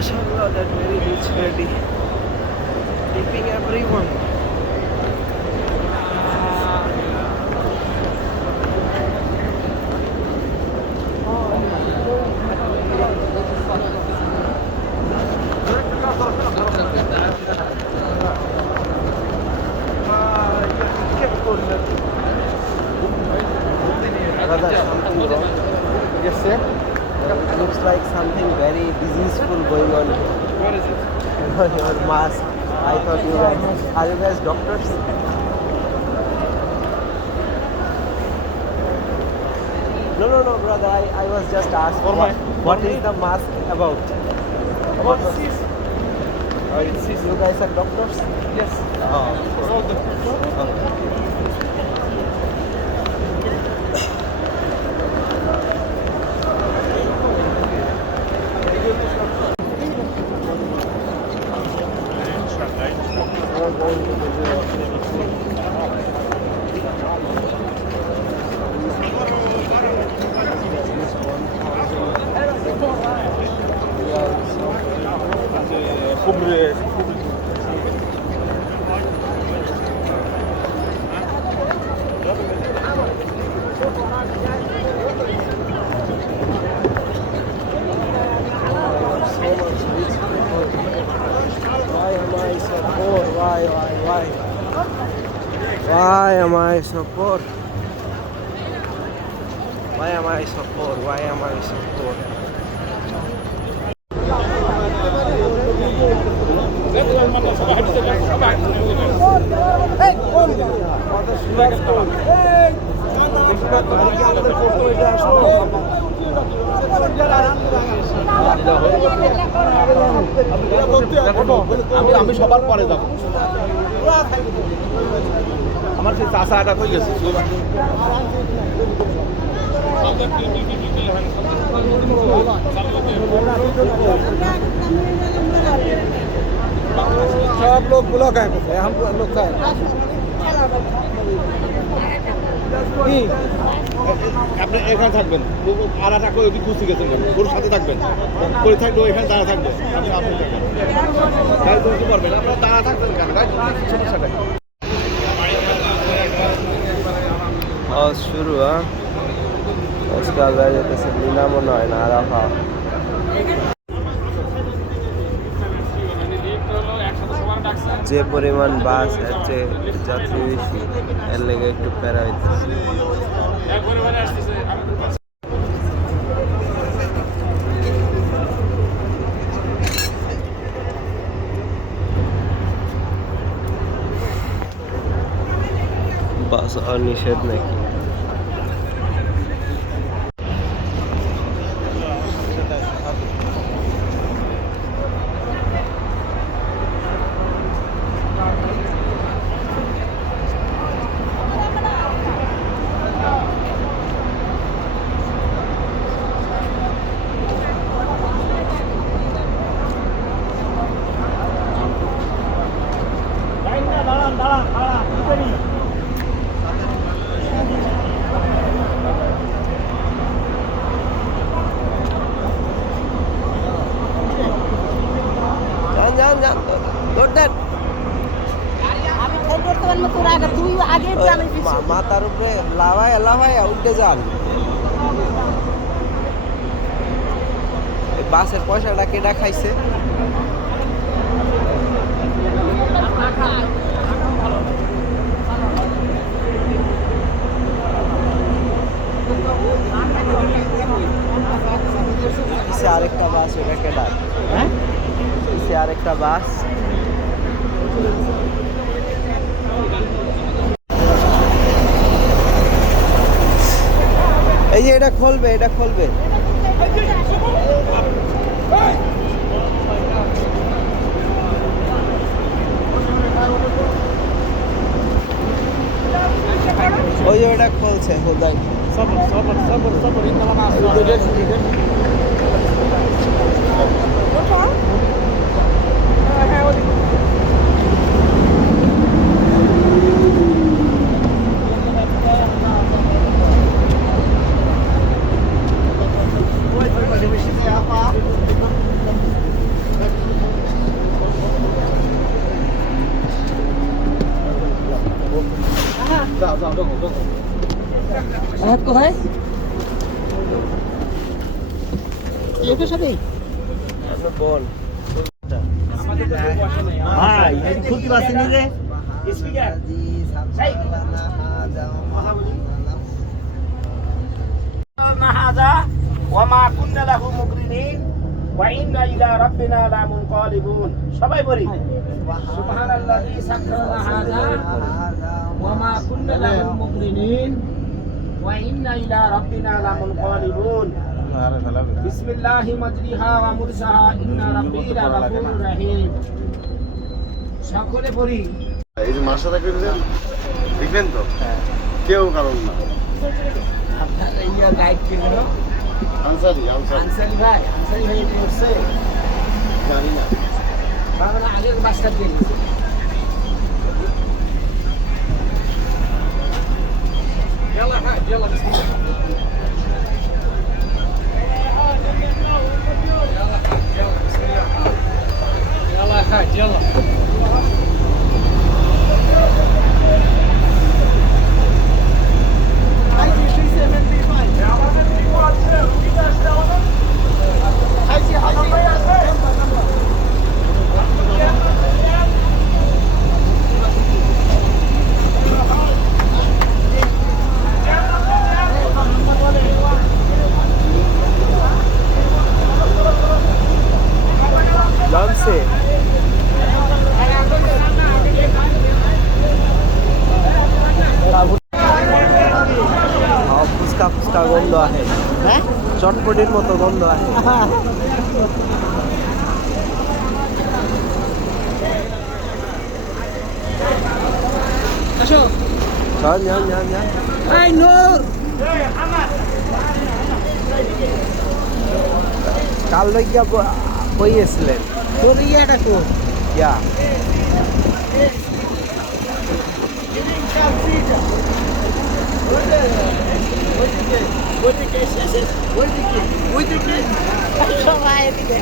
MashaAllah, that very rich lady tipping everyone. Brother, something wrong. Yes, sir. It looks like something very diseaseful going on. What is it? Your mask. I thought you guys are you guys doctors? No, brother. I was just asked what is the mask about? About disease. You guys are doctors? Yes. Oh. All the Why am I so poor? Why? Why am I so poor? Why am I so poor? Why am I so poor? আমি সবার পরে যাব আমার সেই চাষাটা কই গেছে सब लोग ब्लॉक है हम लोग का আপনি এখানে থাকবেন আর একটা করে খুঁজতে গেছেন কেন ওর সাথে থাকবেন করে থাকলে এখানে দাঁড়া থাকবে আপনি আপনি থাকবেন গাড়ি তুলতে পারবেন আপনারা দাঁড়া থাকবেন কেন গাড়ি সমস্যাটা और शुरू है उसका गाड़ी से लीना मना है ना रहा যে পরিমাণ বাস আছে যাত্রী বেশি এর লেগে একটু প্যারা হইতেছে বাস আর নিষেধ নাকি যান দৌড় দেন মাথার উপরে লাভায় উঠে যান বাসের পয়সাটা কেটা খাইছে আরেকটা বাস ওটা কেটা আরেকটা বাস এই যে এটা খুলবে ওই যে ওটা খুলছে হোদাই সবর কোথায় লোকের সাথেই আচ্ছা বল ভাই খুলতে পারছি না রে هذا وما كنا له مقرنين وإنا إلى ربنا لمنقلبون সবাই বলি সুবহানাল্লাযী সাখখারা হাযা ওয়া মা কুন্না লাহু মুকরিনিন ওয়া ইন্না ইলা রাব্বিনা লামুনকালিবুন বিসমিল্লাহি মাজরিহা ওয়া মুরসাহা ইন্না রাব্বী লাগাফুরুর রহিম সকলে পড়ি এই যে মাসা থাকবে দেখবেন তো কেউ কারণ না আপনার ইয়া গাইড কে গেল আনসারি আনসারি ভাই করছে জানি না বাংলা আগের বাসটা দিয়ে দিয়েছে يلا حاج يلا بسم الله يلا حاج يلا بسم الله يلا حاج يلا জানছে ফুচকা ফুচকা গন্ধ আছে হ্যাঁ চটপটির মতো গন্ধ আছে আসো চল যান যান যান এই নূর কাল লাগিয়া বইয়েছিলেন তোর ইয়াটা তো ইয়া সবাই এদিকে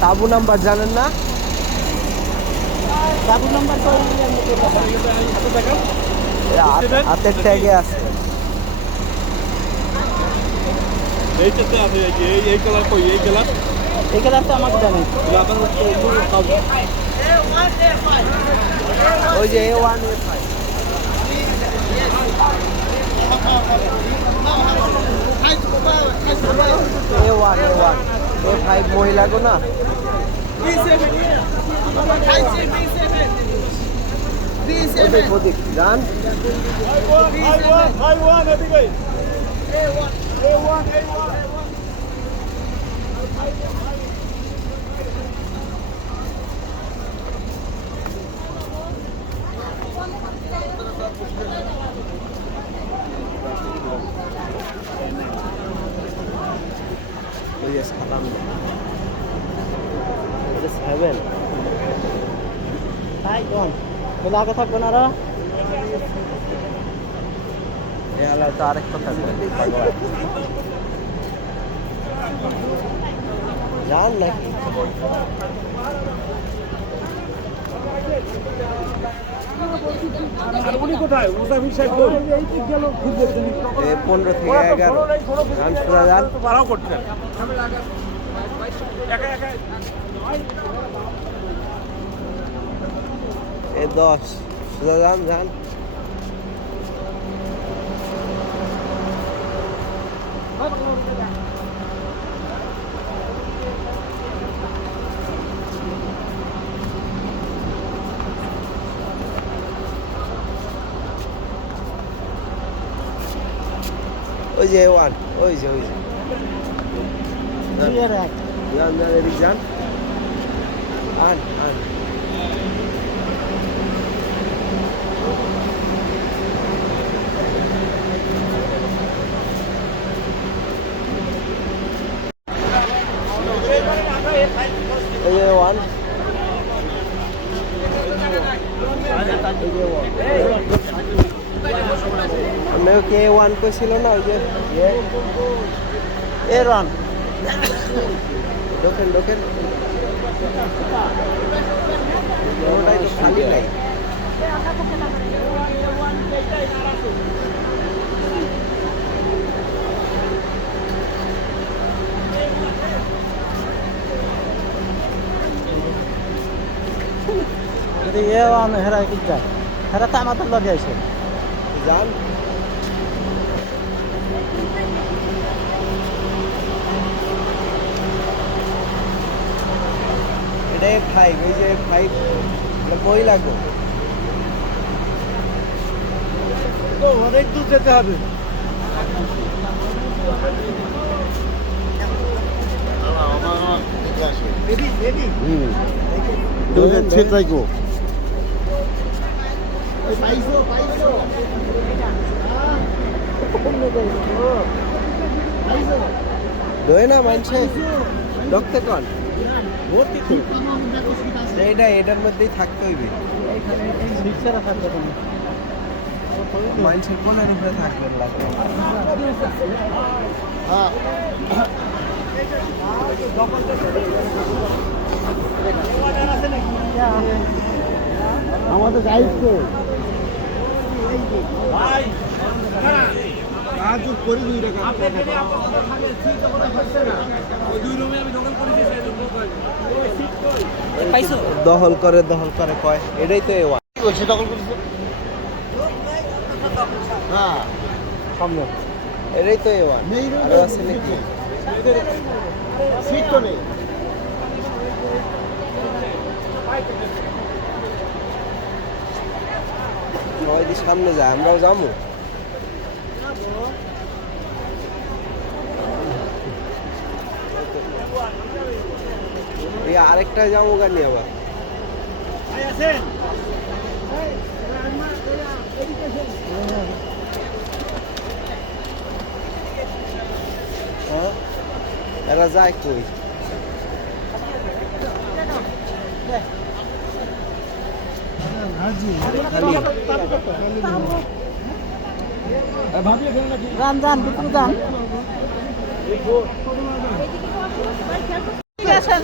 তাবু নাম্বার জানেন না বাবু নাম্বার তো হাতের ট্যাগে আছে এইটাতে আছে এই কালার কই এই কালার এগুলো তো আমাকে জানেন ওই যে A1 A5 A1 A5 মহিলা গো না ওদিক ওদিক যান ওই যে সালাম সেভেন তাই কোন খোলা কথা কোন আর এলা তো আরেকটা থাকবে ভগবান যান নাকি কোথায় মুসাফির সাহেব 15 থেকে 11 গান শোনা যান ভাড়াও করতেন এ 10 সোজা যান যান ওই যে ওয়ান ওই যে যান যান এদিক যান আন ওই যে ওয়ান আমিও কে ওয়ান কইছিল না ওই যে এ রান ঢোকেন ওটাই তো খালি নাই। যদি হেরা কি যায় হেরা তো আমাদের লগে আছে যান এটা F5, ওই যে F5 এটা মহিলা গো। তো অনেক দূর যেতে হবে। হুম ছেটাইকো দই না মানছে ডকতে কোন এটার মধ্যেই থাকতে হইবে। রিক্সারা থাকবে তুমি মানুষের কোনের উপরে থাকবে লাগবে। আমাদের গাইড তো দহল করে কয় এটাই তো এওয়া বলছি দখল করেছে হ্যাঁ সামনে এটাই তো এওয়া নেই রে, আরো আছে নাকি? সিট তো নেই সবাই দি সামনে যায়, আমরাও যাবো। এই আরেকটা যাবো গানি আবার। হ্যাঁ এরা যায় কই? খালি যান ভিতরে যান ঠিক আছে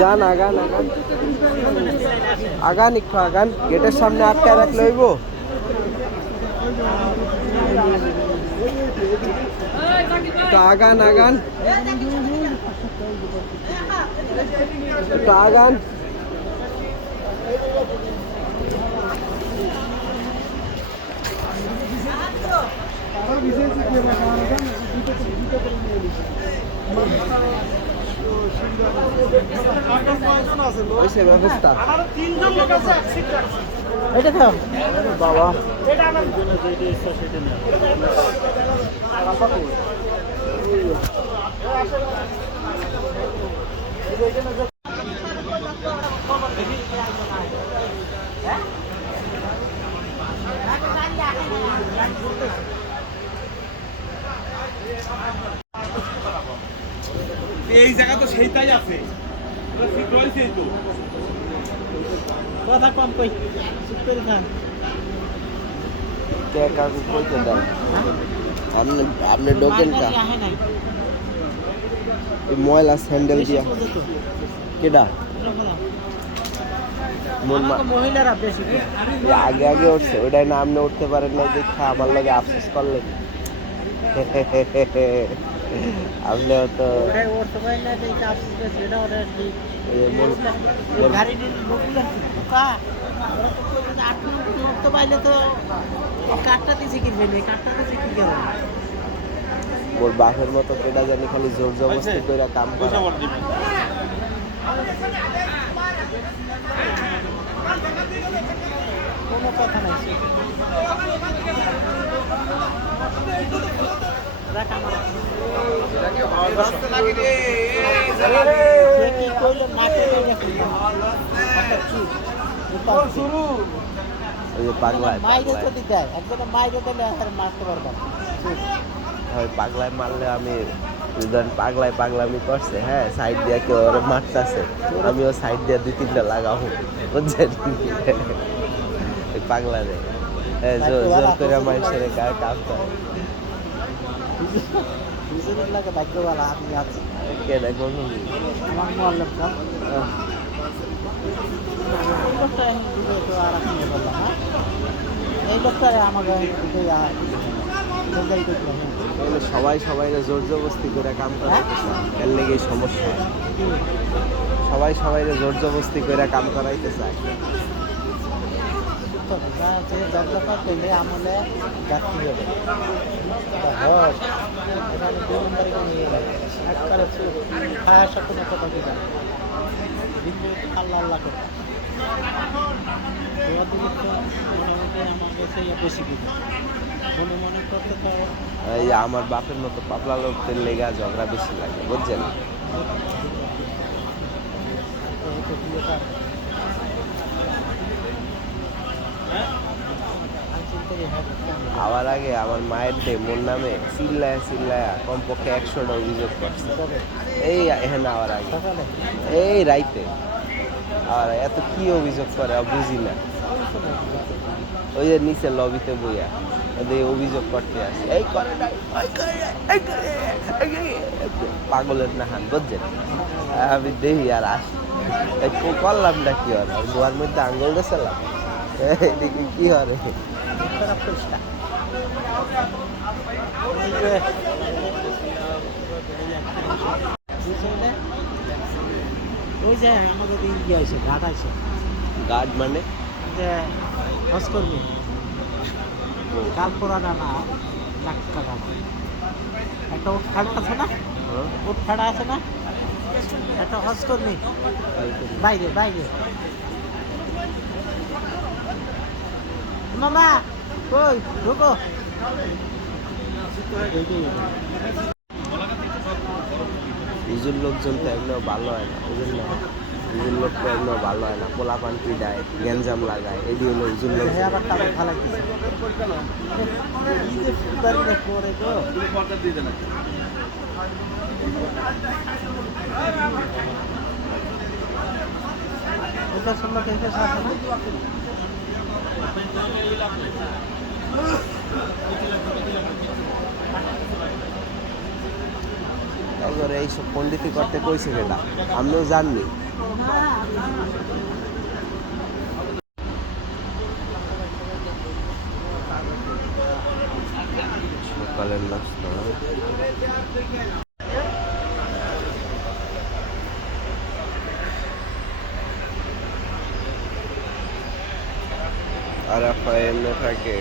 যান আগান আগান একটু আগান, গেটের সামনে আটকে রাখলে হইব। একটু আগান একটু আগান। হয়েছে ব্যবস্থা এটা থাম বাবা। এই জায়গা তো সেইটাই আছে ঠিক রয়েছে তো কথা কম কই চুপ করে থাক কে কাকু কইতে দেন আপনি ডোকেন কা আহে নাই এই ময়লা স্যান্ডেল দিয়া কেডা আমাকে মহিলারা বেশি আগে উঠছে ওটাই না আপনি উঠতে পারেন না দেখা আমার লাগে আফসোস করলেন। আপনি তো ওরে ওর সবাই না যে কাজ সেটা ওরে ঠিক গাড়ি নিয়ে লোকগুলো কা ওরা তো কই যে 8 মিনিট উঠতে পাইলে তো কাটটা দিছে কিনবে না কাটটা দিছে কি করে ওর বাপের মতো কেডা জানি খালি জোর জবরদস্তি কইরা কাম করে। কোনো কথা নাই রাখ আমার কি কইলো নাকে শুরু ওই যে পাগলায় মাইরে যদি দেয় একদম মাইরে দিলে আর মারতে পারবা হয় পাগলায় মারলে আমি ধরেন পাগলায় পাগলামি করছে, হ্যাঁ, সাইড দিয়ে কেউ ওরা মারতেছে, আমিও সাইড দিয়ে 2-3টা লাগাবো, বুঝছেন? এই পাগলা রে জোর করে মানুষের গায়ে কাজ করে। হুজুরের লাগে ভাগ্যবালা আমি আছি। কে দেখো আমার মোয়াল্লাম সাহেব এই লোকটা এখন ঢুকে তো আর আপনি বললাম না এই লোকটারে আমাকে ঢুকে সবাই সবাইকে জোর জবরদস্তি করে কাম করাইতেছে, এর লেগে সমস্যা। সবাই সবাইকে জোর জবরদস্তি করে কাম করাইতে চায়। যে যন্ত্রটা পেলে আমলে যাত্রী হবে একবারে খায়ার সাথে কোনো কথা কি জানে আল্লাহ আল্লাহ করে মোটামুটি আমার কাছে বেশি কিছু মনে মনে করতে তো এই যে আমার বাপের মতো পাতলা লোকদের লেগা ঝগড়া বেশি লাগে, বুঝছেন? আবার আগে আমার মায়ের দে মোর নামে চিল্লায়া কমপক্ষে 100টা অভিযোগ করছে। এই এখানে আবার আগে এই রাইতে আর এত কি অভিযোগ করে বুঝি না। ওই যে নিচে লবিতে বইয়া ওদের অভিযোগ করতে আসে, এই করে নাই, ওই করে নাই, এই করে নাই, পাগলের না হান, বুঝছেন? আমি দেখি আর আসি করলাম না কি আর গোয়ার মধ্যে আঙ্গুল গেছিলাম, এদিকে কি হরে ওই যে আমাদের ইয়ে আছে ঘাট আছে গার্ড মানে যে হসকর্মী কালপোড়াটা না ডাক্তারটা না একটা ওট খাড়া আছে না ওট খাড়া আছে না একটা হসকর্মী বাইরে বাইরে মামা কই ঢুকো নিজের লোকজন তো এগুলো ভালো হয় না, বুঝলেন না? নিজের লোক তো এগুলো ভালো হয় না, পোলাপান পিডায়, গ্যাঞ্জাম লাগায়, এটি হলো নিজের লোক। আবার তাদের ভালো করে গো এটা শুনলো কে আছে না তারপরে এইসব পণ্ডিতি করতে কইছে কেটা, আমিও জাননি। সকালের নাস্তা আর এমনি থাকে।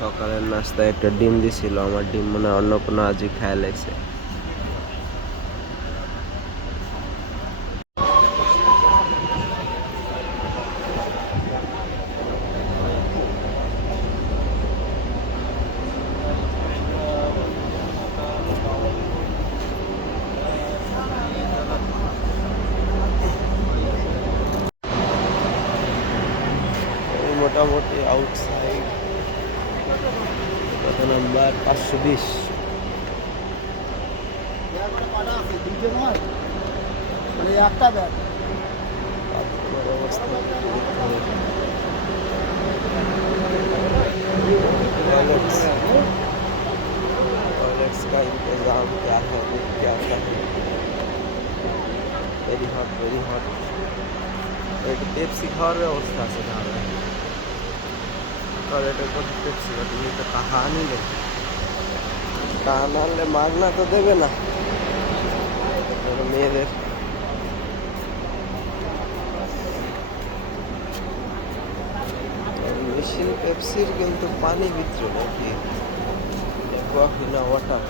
সকালের নাস্তায় একটা ডিম দিছিল, আমার ডিম মনে হয় অন্য কোনো আজই খায় লাগছে। মোটামুটি আউটসাইড কত নাম্বার 520 মানে একটা ব্যাগ অবস্থা। टॉयलेट्स का इंतजाम क्या है वो क्या है, वेरी हॉट एक पेप्सी खाওয়ার ব্যবস্থা আছে তাহলে টয়লেটের পর পেপসি তুমি তো টাকা আনিলে, টাকা না আনলে মাগনা তো দেবে না মেয়েদের। মেশিন পেপসির কিন্তু পানি ভিতরে নাকি কফি না ওয়াটার।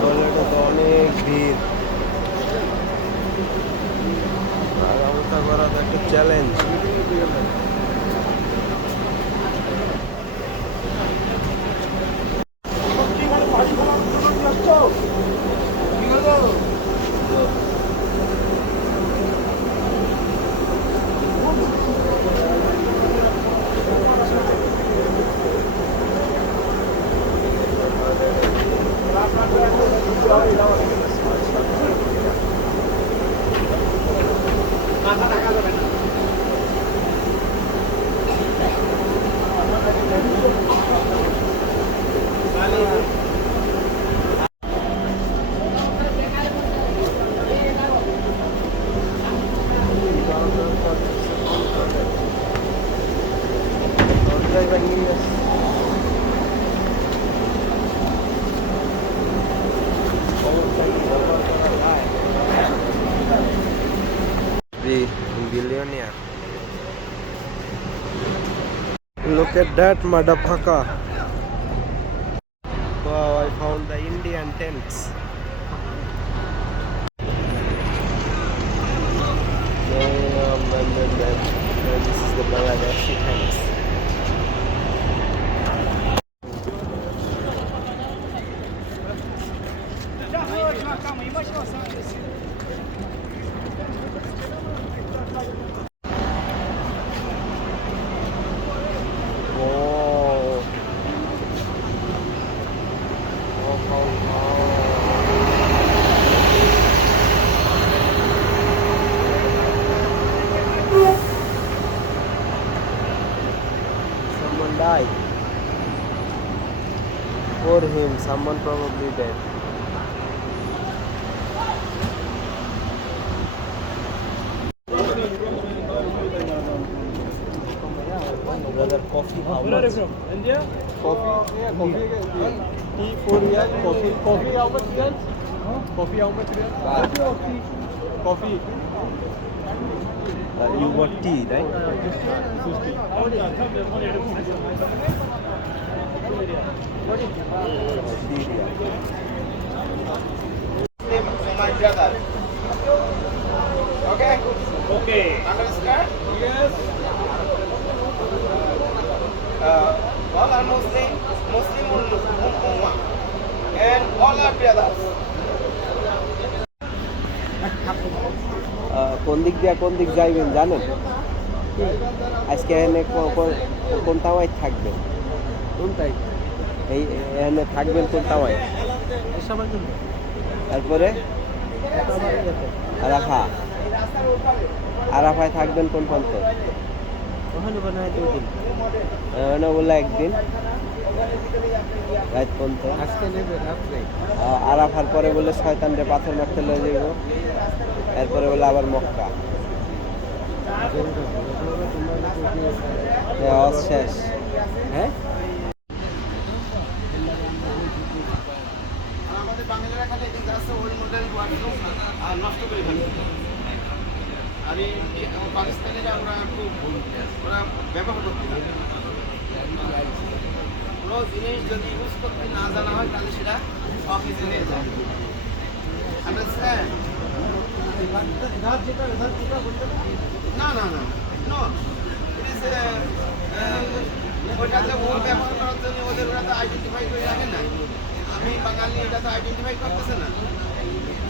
টয়লেটে তো অনেক ভিড়, আর pioneer. Look at that, motherfucker. Wow, I found the Indian tents. And this is the Bangladeshi tents. Oh. Someone died. Poor him, someone probably dead. Brother, coffee, how much? India? Coffee? Yeah, coffee. Tea, 4 riyal, coffee. Coffee, how much riyal? Coffee, how much riyal? Coffee or tea? Coffee. You got tea, right? My brother. Okay? Okay. Understand? Yes. All are Muslim, Muslim Ummah, and all are brothers. কোন দিক দিয়ে কোন দিক যাইবেন জানেন? আজকে এখানে কোন তাওয়ায় থাকবেন? কোনটাই এই এখানে থাকবেন কোন তাওয়ায়? সবার জন্য তারপরে আরাফা, আরাফায় থাকবেন কোন পর্যন্ত? ওখানে বানায় 2 দিন ওখানে বললো একদিন রাত পর্যন্ত। আজকে নেবে রাত্রে আরাফার পরে বলে শয়তানরে পাথর মারতে লয়ে যাইব, এরপরে বলে আবার মক্কা। হজ শেষ। হ্যাঁ, আমাদের বাঙালিরা খালি এদিক যাচ্ছে ওই মডেল আর নষ্ট করে ফেলে। আর এই পাকিস্তানিরা ওরা খুব ওরা ব্যবহার করতে না। কোনো জিনিস যদি ইউজ করতে না জানা হয় তাহলে সেটা অফিসে নিয়ে যায়। আন্ডারস্ট্যান্ড? না না না নো ওইটাতে ও ব্যবহার করার জন্য ওদের ওরা তো আইডেন্টিফাই করে রাখে না। আমি বাঙালি, এটা তো আইডেন্টিফাই করতেছে না।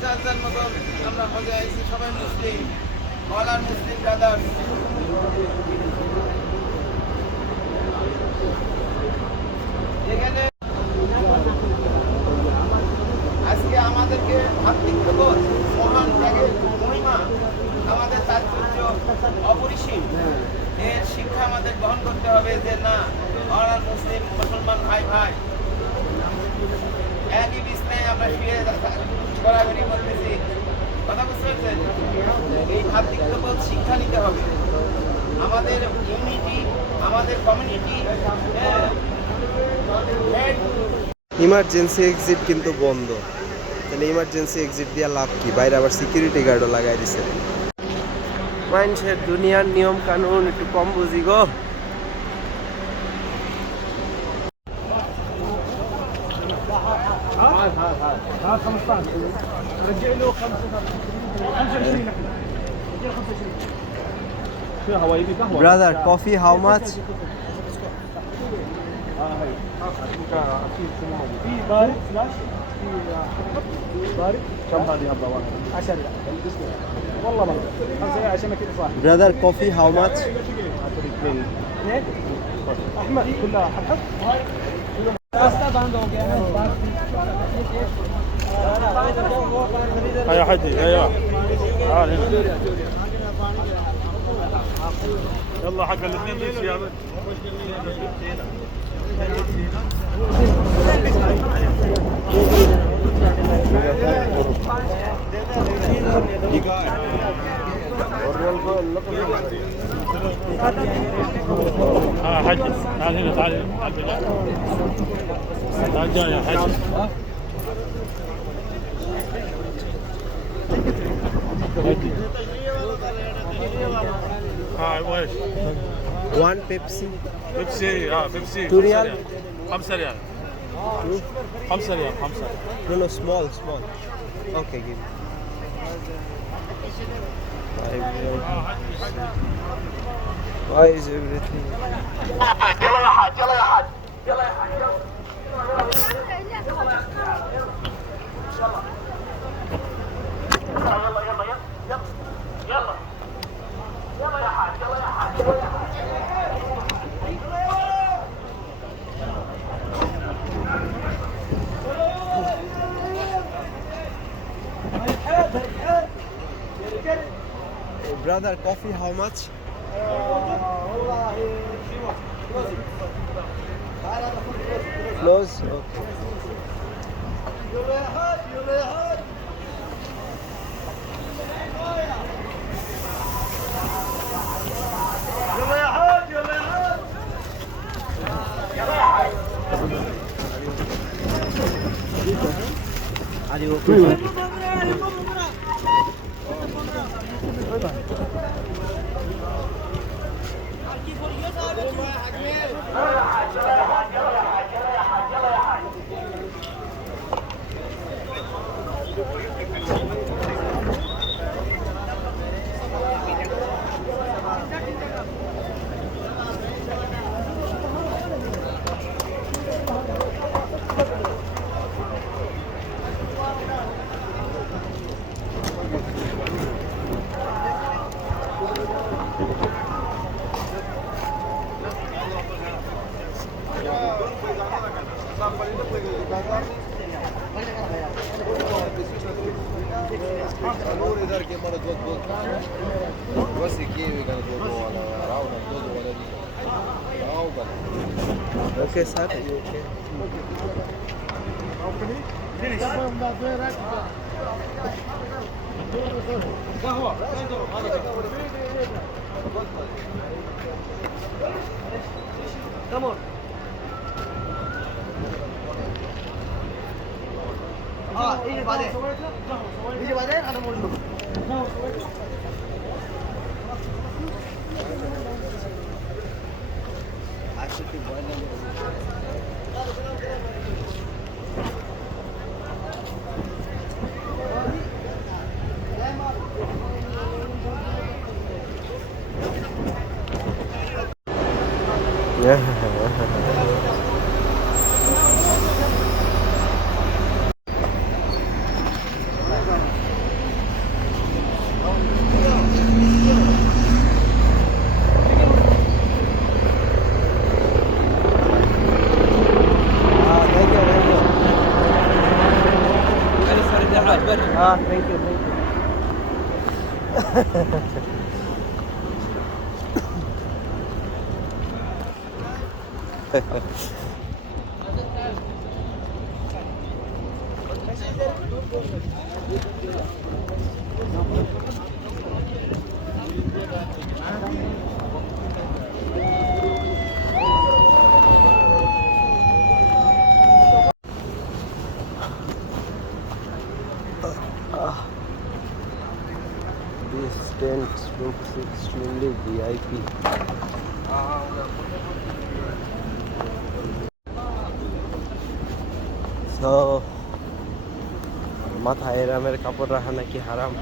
যার যার মতন আমরা হজে আইছি, সবাই মুসলিম, অল আর মুসলিম ব্রাদার্স। এখানে আজকে আমাদেরকে ভাতৃত্ববোধ, মহান ত্যাগের মহিমা, আমাদের তাৎপর্য অপরিসীম, এর শিক্ষা আমাদের গ্রহণ করতে হবে যে না, আমরা মুসলিম মুসলমান ভাই ভাই একই বিছনায় আমরা শুয়ে ঘোরাঘুরি করতেছি। কথা বুঝতে পারছেন? এই ভাতৃত্ববোধ শিক্ষা নিতে হবে। আমাদের ইউনিটি, আমাদের কমিউনিটি। ইমার্জেন্সি এক্সিট কিন্তু বন্ধ। তাহলে ইমার্জেন্সি এক্সিট দিয়ে লাভ কি? বাইরে আবার সিকিউরিটি গার্ডও লাগাই দিছে। মানুষের দুনিয়ার নিয়ম কানুন একটু কম বুঝি গো। ها 15 رجع له 25 رجع 25 شو هوايدي قهوه brother, coffee how much? هاي اكيد شنو موجود في بارد فلاش في بارد كم هذه هبه واحده 10 ريال والله ما 5 ريال عشان كذا صاحي brother, coffee how much? احمد كلها حب रास्ता बंद हो गया है يا حجي ايوه تعال هنا يلا حق الاثنين نمشي يا ولد حجي تعال هنا تعال تعال جاي يا حجي اه وايش؟ 1 Pepsi. بيبسي بيبسي 2 ريال. 5 ريال 5 ريال 5 No, no, small. Okay, give me. 5 real. Why is everything? Brother, coffee, how much? Close? Okay. Are you okay? Okay, sir. Are you okay? Come on. 이제 받아. 이제 받아. 하나 몰라. Thank you. This tent looks extremely VIP. So, মাথায় এরামের কাপড় রাখা নাকি হারাম।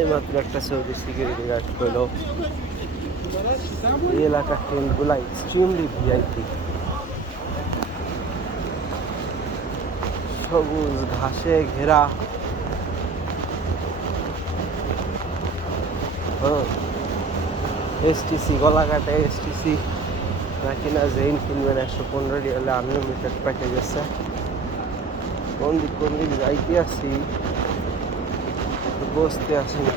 এইমাত্র একটা Saudi security guard করলো এই এলাকার টেন্টগুলা এক্সট্রিমলি ভিআইপি। সবুজ ঘাসে ঘেরা। এসটিসি গলাঘাটে এসটিসি নাকি না জেইন কিনবেন 115 রিয়ালে আনলিমিটেড প্যাকেজ আছে। কোন দিক যাইতে আসি বসতে আসি না।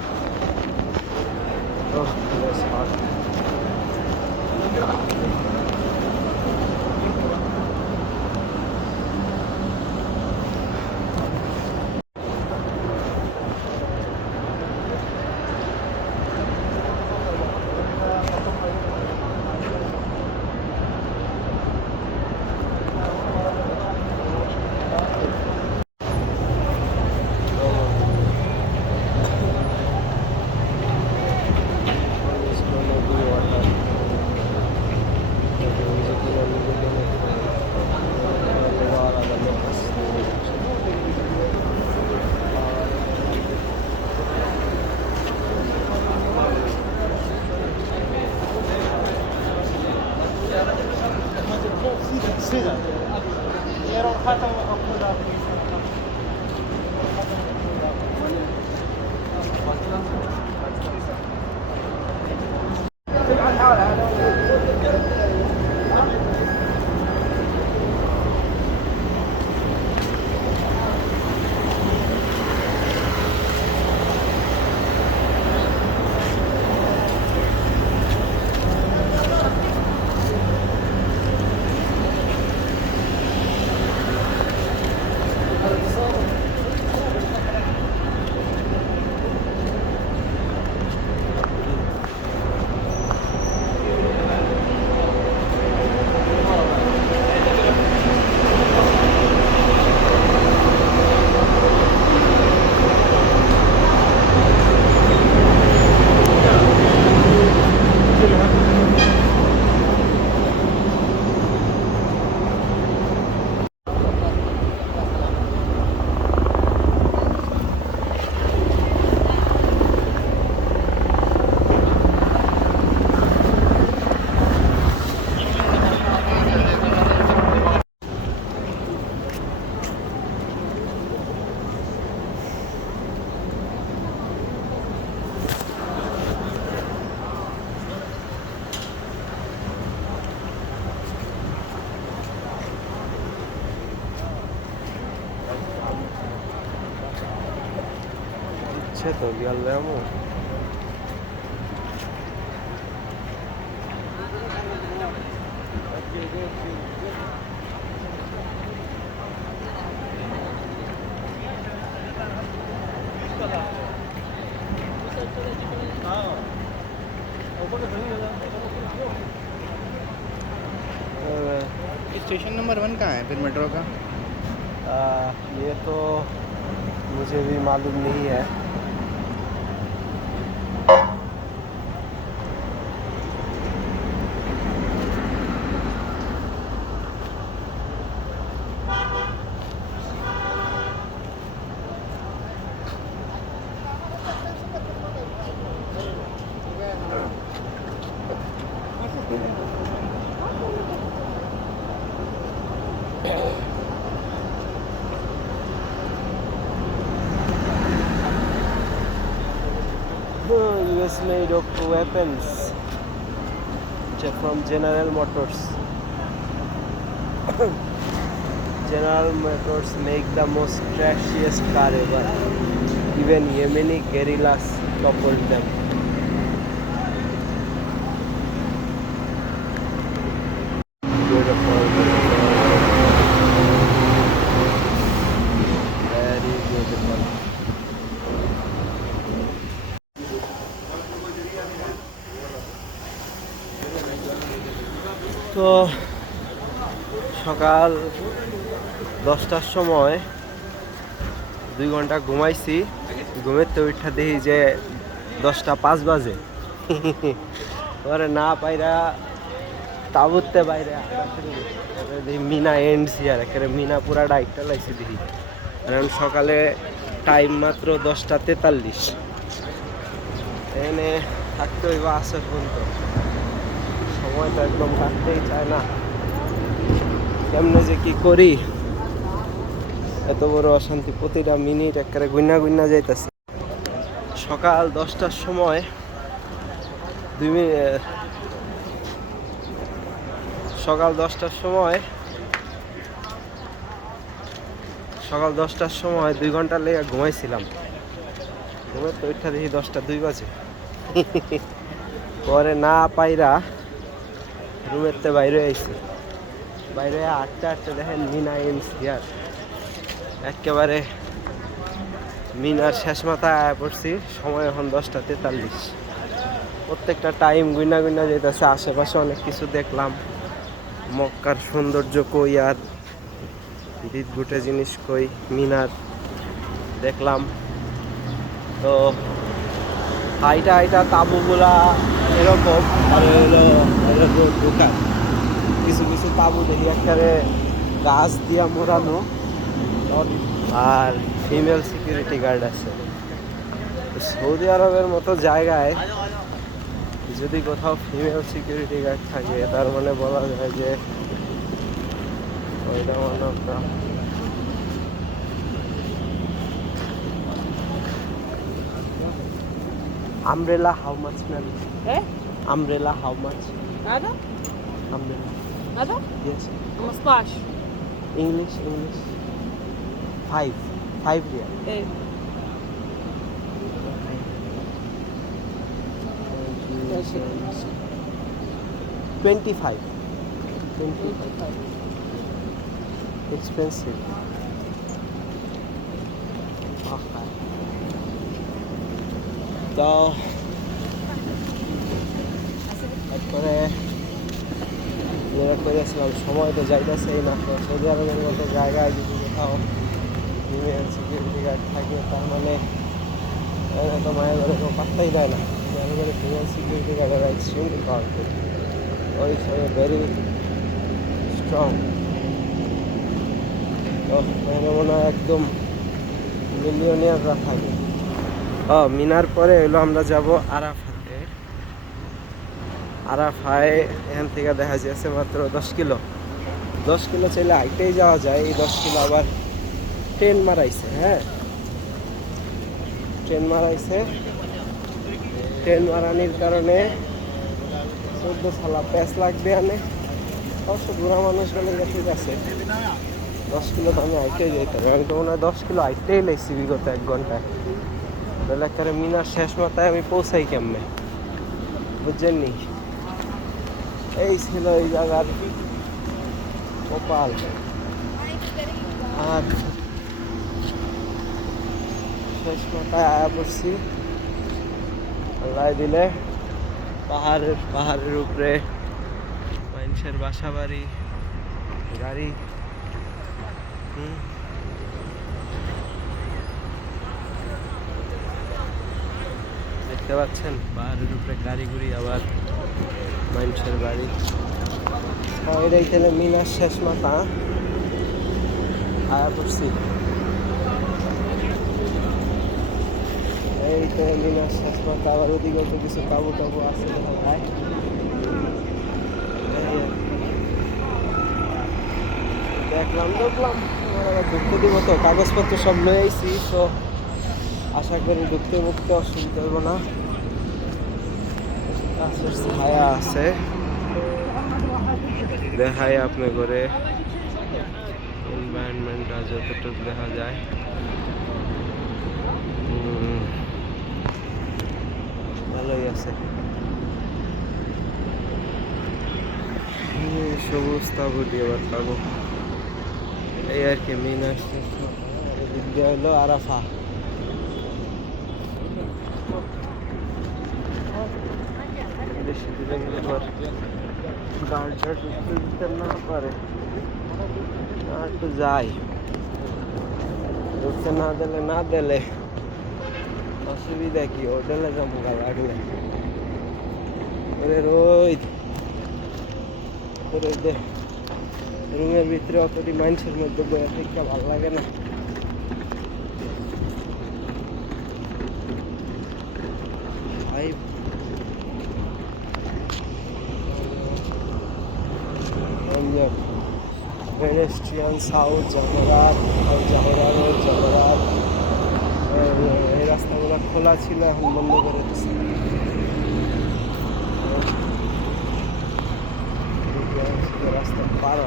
ইচ্ছে তো গেলে আমার स्टेशन नंबर 1 कहाँ है फिर मेट्रो का? ये तो मुझे भी मालूम नहीं है। US made of weapons from General Motors. General Motors make the most trashiest car ever. Even Yemeni guerrillas toppled them. Beautiful. Very beautiful. তো সকাল 10টার সময় 2 ঘন্টা ঘুমাইছি, ঘুমের তো উঠা দেখি যে 10টা 5 বাজে। পরে না পাইরা তাবুতে বাইরে দেখি মিনা এন্ডস আর একেবারে মিনা পুরা ডাইটটা লাইছি দেখি। কারণ সকালে টাইম মাত্র 10টা 43। এখানে থাকতে হইব আসর পর্যন্ত, সময় তো একদম কাটতেই চায় না। কেমনে যে কি করি, এত বড় অশান্তি, প্রতিটা মিনিট একেবারে গুইনা গুইনা যাইতেছে। সকাল 10টার সময় 2 মিনিট, সকাল 10টার সময় 2 ঘন্টা লেগে ঘুমাইছিলাম। ঘুমের তো ওইটা দেখি 10টা 2 বাজে। পরে না পাইরা রুমেরতে বাইরে আইছি, বাইরে আটটা দেখেন মিনা এন্ডস হিয়ার। একেবারে মিনার শেষ মাথায় আয়া পড়ছি। সময় এখন 10টা 43। প্রত্যেকটা টাইম গুইনা গুইনা যেতেছে। আশেপাশে অনেক কিছু দেখলাম, মক্কার সৌন্দর্য কই আর বিদঘুটে জিনিস কই, মিনার দেখলাম। তো হাইটা হাইটা তাঁবুগুলা এরকম, আর হলো দোকান। কিছু কিছু তাঁবু দেখি একেবারে গাছ দিয়া মোড়ানো, আর ফিমেল সিকিউরিটি গার্ড আছে। সৌদি আরবের মতো জায়গায় যদি কোথাও ফিমেল সিকিউরিটি গার্ড থাকে, তার মানে বলা যায় যে ওইটা মনে Umbrella, how much, ma'am? ايه Umbrella, how much? هذا Umbrella. هذا Yes. 15 English. 5 real. ايه 25. Expensive. Okay. তো তারপরে যেটা করেছিলাম সময় তো যাইতেছেই না, তো সৌদি আরবের মতো জায়গায় যদি কোথাও ফিমেল সিকিউরিটি গার্ড থাকে তার মানে তো মায়ের ঘরে কেউ পাত্তাই পায় না। মায়ের ঘরে ফিমেল সিকিউরিটি গার্ডেরা এক্সট্রিমলি পাওয়ারফুল, ওই ভেরি স্ট্রং। তো মনে হয় একদম মিলিয়নিয়াররা থাকে। মিনার পরে হলো আমরা যাব আরাফাতে। আরাফায় এখান থেকে দেখা যাচ্ছে মাত্র 10 কিলো। 10 কিলো চাইলে হাইটেই যাওয়া যায়, এই 10 কিলো আবার ট্রেন মারাইছে। হ্যাঁ, ট্রেন মারানির কারণে 14 সালা প্যাস লাগবে। আনে অবশ্য বুড়া মানুষ বলে ঠিক আছে, 10 কিলো তো আমি হাইটেই যেতে হবে। আমি তো মনে হয় 10 কিলো হাইটেই লেগছি বিগত 1 ঘন্টায়। তাহলে একটা মিনার শেষ মাথায় আমি পৌঁছাই কেমনে, বুঝছেন নি? এই ছিল এই জায়গার কপাল। আর শেষ মাথায় আয়া পড়ছি, আল্লাহ দিলে পাহাড়ের উপরে মানুষের বাসা বাড়ি, গাড়ি। দেখতে পাচ্ছেন পাহাড়ের উপরে গাড়ি গুড়ি, আবার মানুষের বাড়ি। এটাই তাহলে মিনার শেষ মাথা আয়া পড়ছি। এই তো মিনার শেষ মাথা। আবার ওদিকে তো কিছু তাবু আছে দেখা যায়। দেখলাম আবার ঢুকতে দিব তো, কাগজপত্র সব লয়ে আইছি, তো আশা করি ঢুকতে অসুবিধা হইব না। ছায়া আছে, দেখাই আপনি করে এনভায়রনমেন্টটা যতটুকু দেখা যায়। ভালোই আছে, সবুজ তাবু দিয়ে আবার পাবো। এই আর কি মিনার দিক দিয়ে হলো আরাফা। বেশি দূরে গেলে আবার গার্ডটা ঢুকতে দিতে না পারে। আর একটু যাই, ঢুকতে না দিলে অসুবিধা কি, হোটেলে যাবো গা লাগলে। রুমের ভিতরে অতটি মানুষের মধ্যে বয়ে থেকে ভালো লাগে না। পেডেস্ট্রিয়ান সাউথ জাহরাত, এই রাস্তাগুলো খোলা ছিল, এখন বন্ধ করে দিচ্ছে। রাস্তা পার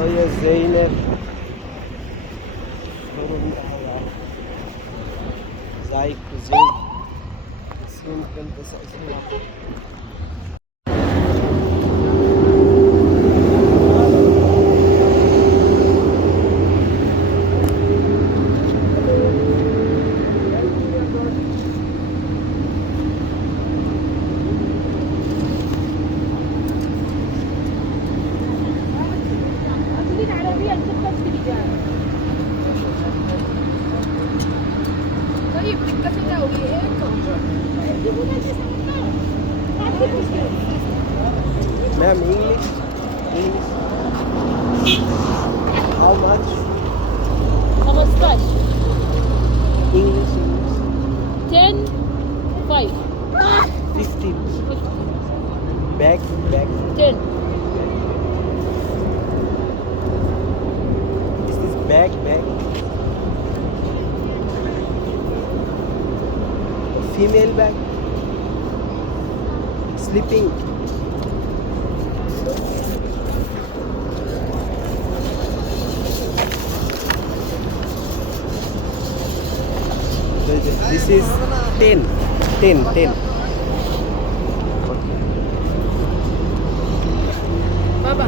ওই জেইনের শোরুম দেখা যায়। যাই খুঁজে সিম কিনতে চাইছিলাম। طيب نتفق Ma'am, English? How much? 15 English? 10 5 15. Back. 10 female bag. Sleeping. This is 10. Baba.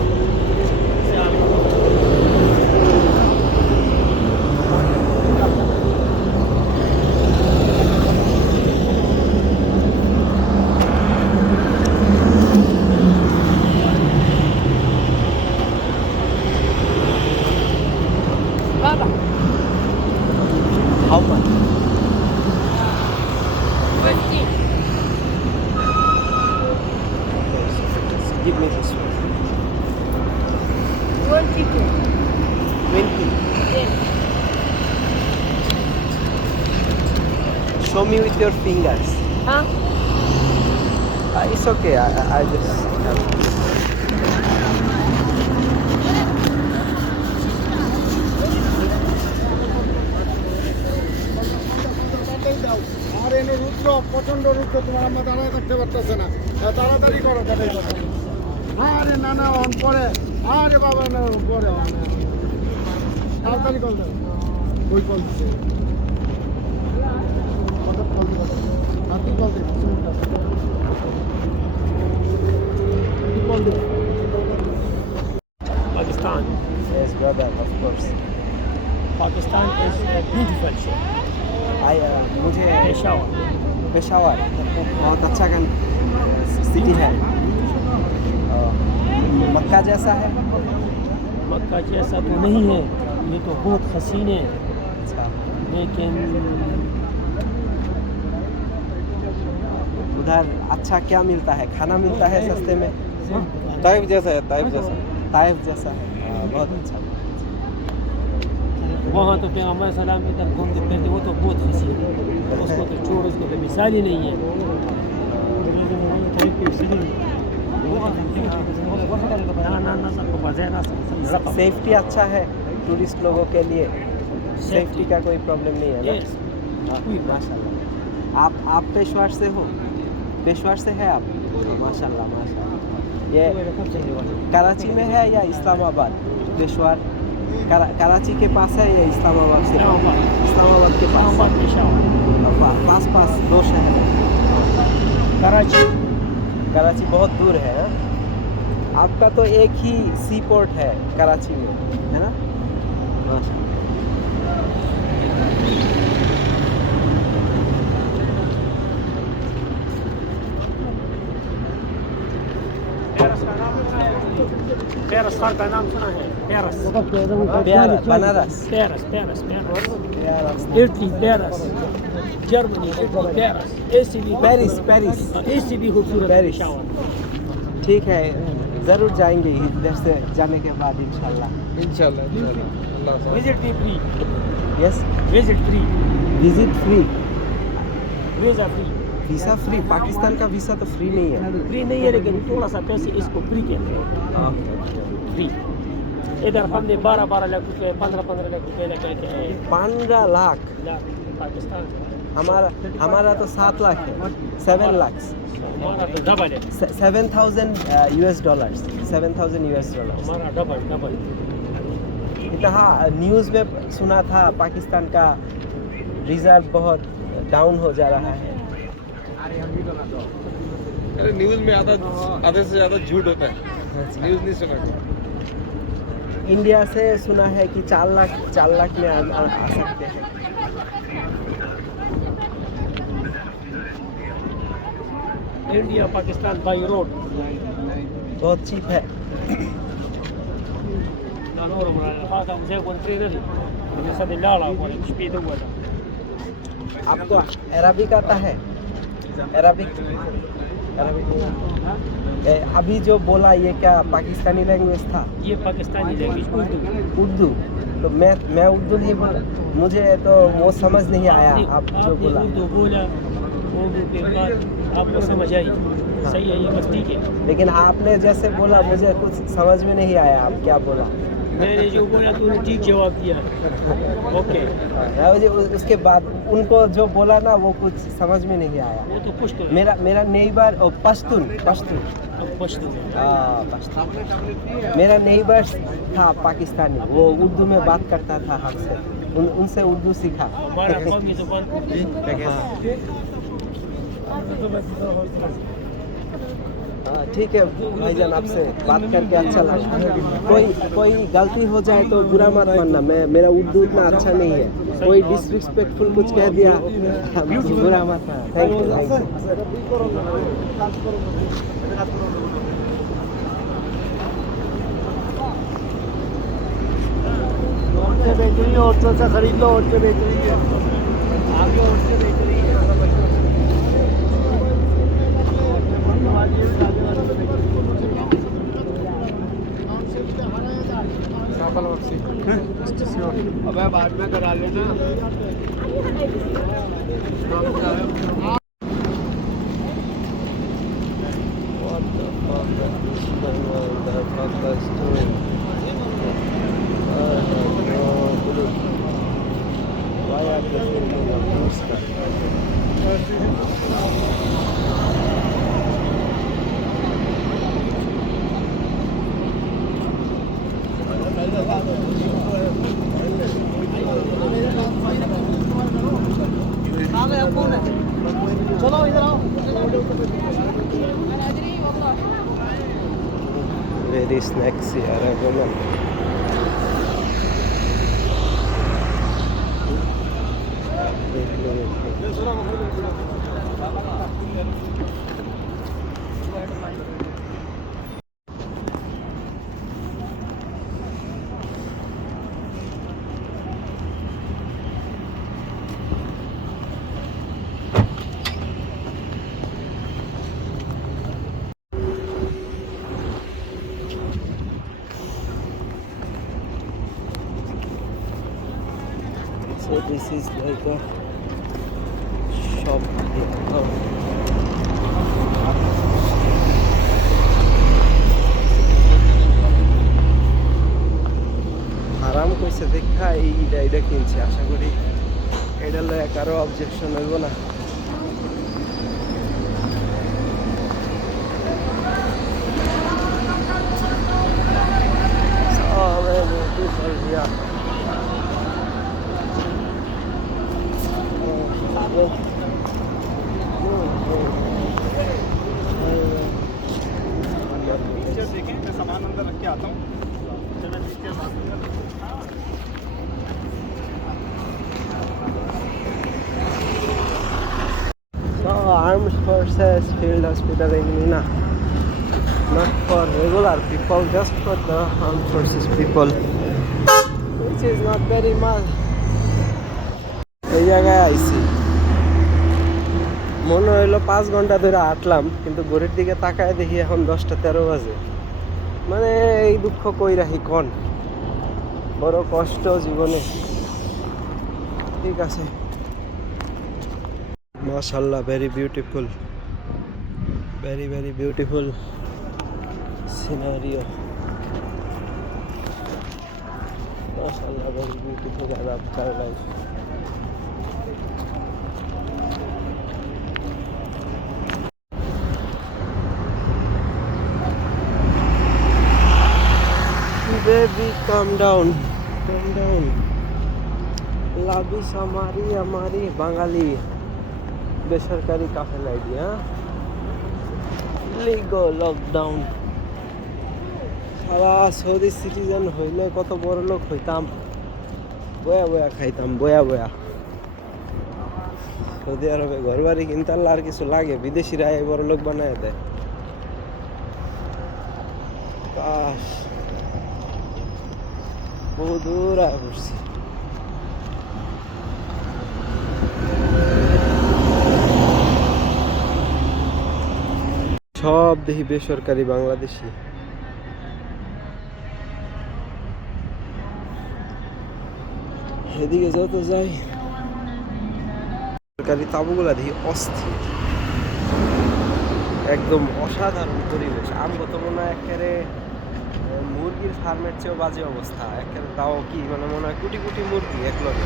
Baba. How much? 20. Give me this one. 22. 20. Yes. Show me with your fingers. Huh? It's okay. I just. আর এনে রুদ্র প্রচন্ড রুদ্র তোমার আম্মা দাঁড়ায় থাকতে পারতেছে না তাড়াতাড়ি করো তাড়াতাড়ি করো আরে না না অন পরে আরে বাবা না পরে তাড়াতাড়ি কল দাও ওই কল দিচ্ছে হঠাৎ কল দিবা হাতি কল দিবা কল দিবা Pakistan. Yes, brother, of course. Pakistan is a beautiful city. मुझे Peshawar. पेशावर बहुत अच्छा सिटी है। मक्का जैसा है। मक्का जैसा तो नहीं है, ये तो बहुत हसीन है, अच्छा, लेकिन उधर अच्छा क्या मिलता है? खाना मिलता है सस्ते में? टाइप जैसा है टाइप जैसा ताइफ जैसा है। बहुत अच्छा। वहाँ तो पैगम्बर सलाम इधर घूमते फिरते वो तो बहुत हसीन है, उसको तो छोड़, उसको तो मिसाल ही नहीं है। सेफ्टी अच्छा है टूरिस्ट लोगों के लिए? सेफ्टी का कोई प्रॉब्लम नहीं है ना? Yes. माशाल्लाह। आप पेशवार से हो? पेशवार से है आप? माशाल्लाह माशाल्लाह। ये कराची में है या इस्लामाबाद? पेशवार कराची के पास है या इस्लामाबाद से? इस्लामाबाद के पास। पास पास दो शहर है। कराची बहुत दूर है हाँ? आपका तो एक ही सी पोर्ट है कराची में, है ना? माशाल्लाह। पेरिस शहर का नाम सुना है? Paris. Banaras. Paris Italy, Paris Germany, Italy, Paris, ACB ACB खूबसूरत है पेशावर। ठीक है, ज़रूर जाएंगे इधर से जाने के बाद इंशाल्लाह। विजिट भी free, yes, visit free, visit free, visa free. Visa free? Pakistan का वीज़ा तो फ्री नहीं है। फ्री नहीं है, लेकिन थोड़ा सा पैसे इसको फ्री कहते हैं, फ्री। इधर हमने 12 लाख रुपए 15 लाख रुपए लगा के 15 लाख? पाकिस्तान हमारा तो 7 लाख है, 7 लाख। हमारा तो डबल है, 7,000 US डॉलर्स, 7,000 US डॉलर्स। हमारा डबल। इतना हाँ, न्यूज़ में सुना था पाकिस्तान का रिजर्व बहुत डाउन हो जा रहा है। अरे न्यूज़ में आधे से ज़्यादा झूठ होता है, न्यूज़ नहीं सुना। इंडिया से सुना है कि 4 लाख में आ सकते हैं। इंडिया पाकिस्तान बाई रोड बहुत चीप है। आपको अरबिक आता है? अरबिक अभी जो बोला ये क्या पाकिस्तानी लैंग्वेज था? ये पाकिस्तानी लैंग्वेज उर्दू। तो मैं उर्दू नहीं बोला, मुझे तो वो समझ नहीं आया आप जो बोला। उर्दू बोला, उर्दू के बाद आपको समझ आई, सही है ये बस ठीक है। लेकिन आपने जैसे बोला मुझे कुछ समझ में नहीं आया, आप क्या बोला? मैंने जो बोला तूने ठीक जवाब दिया ओके उसके बाद उनको जो बोला ना वो कुछ समझ में नहीं आया। वो तो पुश्तो है मेरा नेबर पश्तून पश्तून पुश्तो है हाँ पश्तून। मेरा नेबर था पाकिस्तानी, वो उर्दू में बात करता था हमसे, उनसे उर्दू सीखा। हमारा कौमी जुबान हाँ ठीक है भाईजान, आपसे बात करके अच्छा लगा। कोई गलती हो जाए तो बुरा मत मानना, मेरा उर्दू इतना अच्छा नहीं है, कोई डिसरिस्पेक्टफुल कुछ कह दिया बुरा मत मानना। Thank you. बेचनी औरतों से खरीद लो, औरतें बेच रही है आगे, औरतें बेच रही है। अबे बाद में करा लेना। What the fuck is going on? The fuck is doing? Why are they thinking of this stuff? चलो इधर आओ। Very snacks यार है बोलो। देख लो So this is like a shop. আরাম কইছে দেখা এইটা কিনছে, আশা করি এটা লয়ে কারো অবজেকশন হইব না। देखें, मैं सामान अंदर रख के आता हूँ। चलो इसके साथ So armed forces field hospital in Mina, not for regular people, just for the armed forces people, which is not very much. এই জায়গায় আইছি, মনে হইলো 5 ঘন্টা ধরে হাঁটলাম, কিন্তু ঘড়ির দিকে তাকায় দেখি এখন 10:13 বাজে। মানে এই দুঃখ কই রাখি কোন, বড় কষ্ট জীবনে। ঠিক আছে, মাশাআল্লাহ, very beautiful scenario. MashaAllah, very beautiful Arab paradise. Baby, calm down. লাভি আমারি বাঙালি বেসরকারি কাফেলা আইডিয়া লিগো লকডাউন। সারা সৌদি সিটিজেন হইলে কত বড় লোক হইতাম, বয়া খাইতাম বয়া। সৌদি আরবে ঘর বাড়ি কিনতে আর কিছু লাগে, বিদেশিরা এই বড় লোক বানায় দেয়। কাশ বহু দূর আয় পড়ছি। সব দেখি বেসরকারি বাংলাদেশি। এদিকে যত যাই সরকারি তাবুগুলা দেখি অস্থির, একদম অসাধারণ পরিবেশ। আমগো তো মনে হয় একেবারে মুরগির ফার্মের চেয়েও বাজে অবস্থা একেবারে। তাও কি মানে মনে হয় কোটি কোটি মুরগি এক লক্ষ,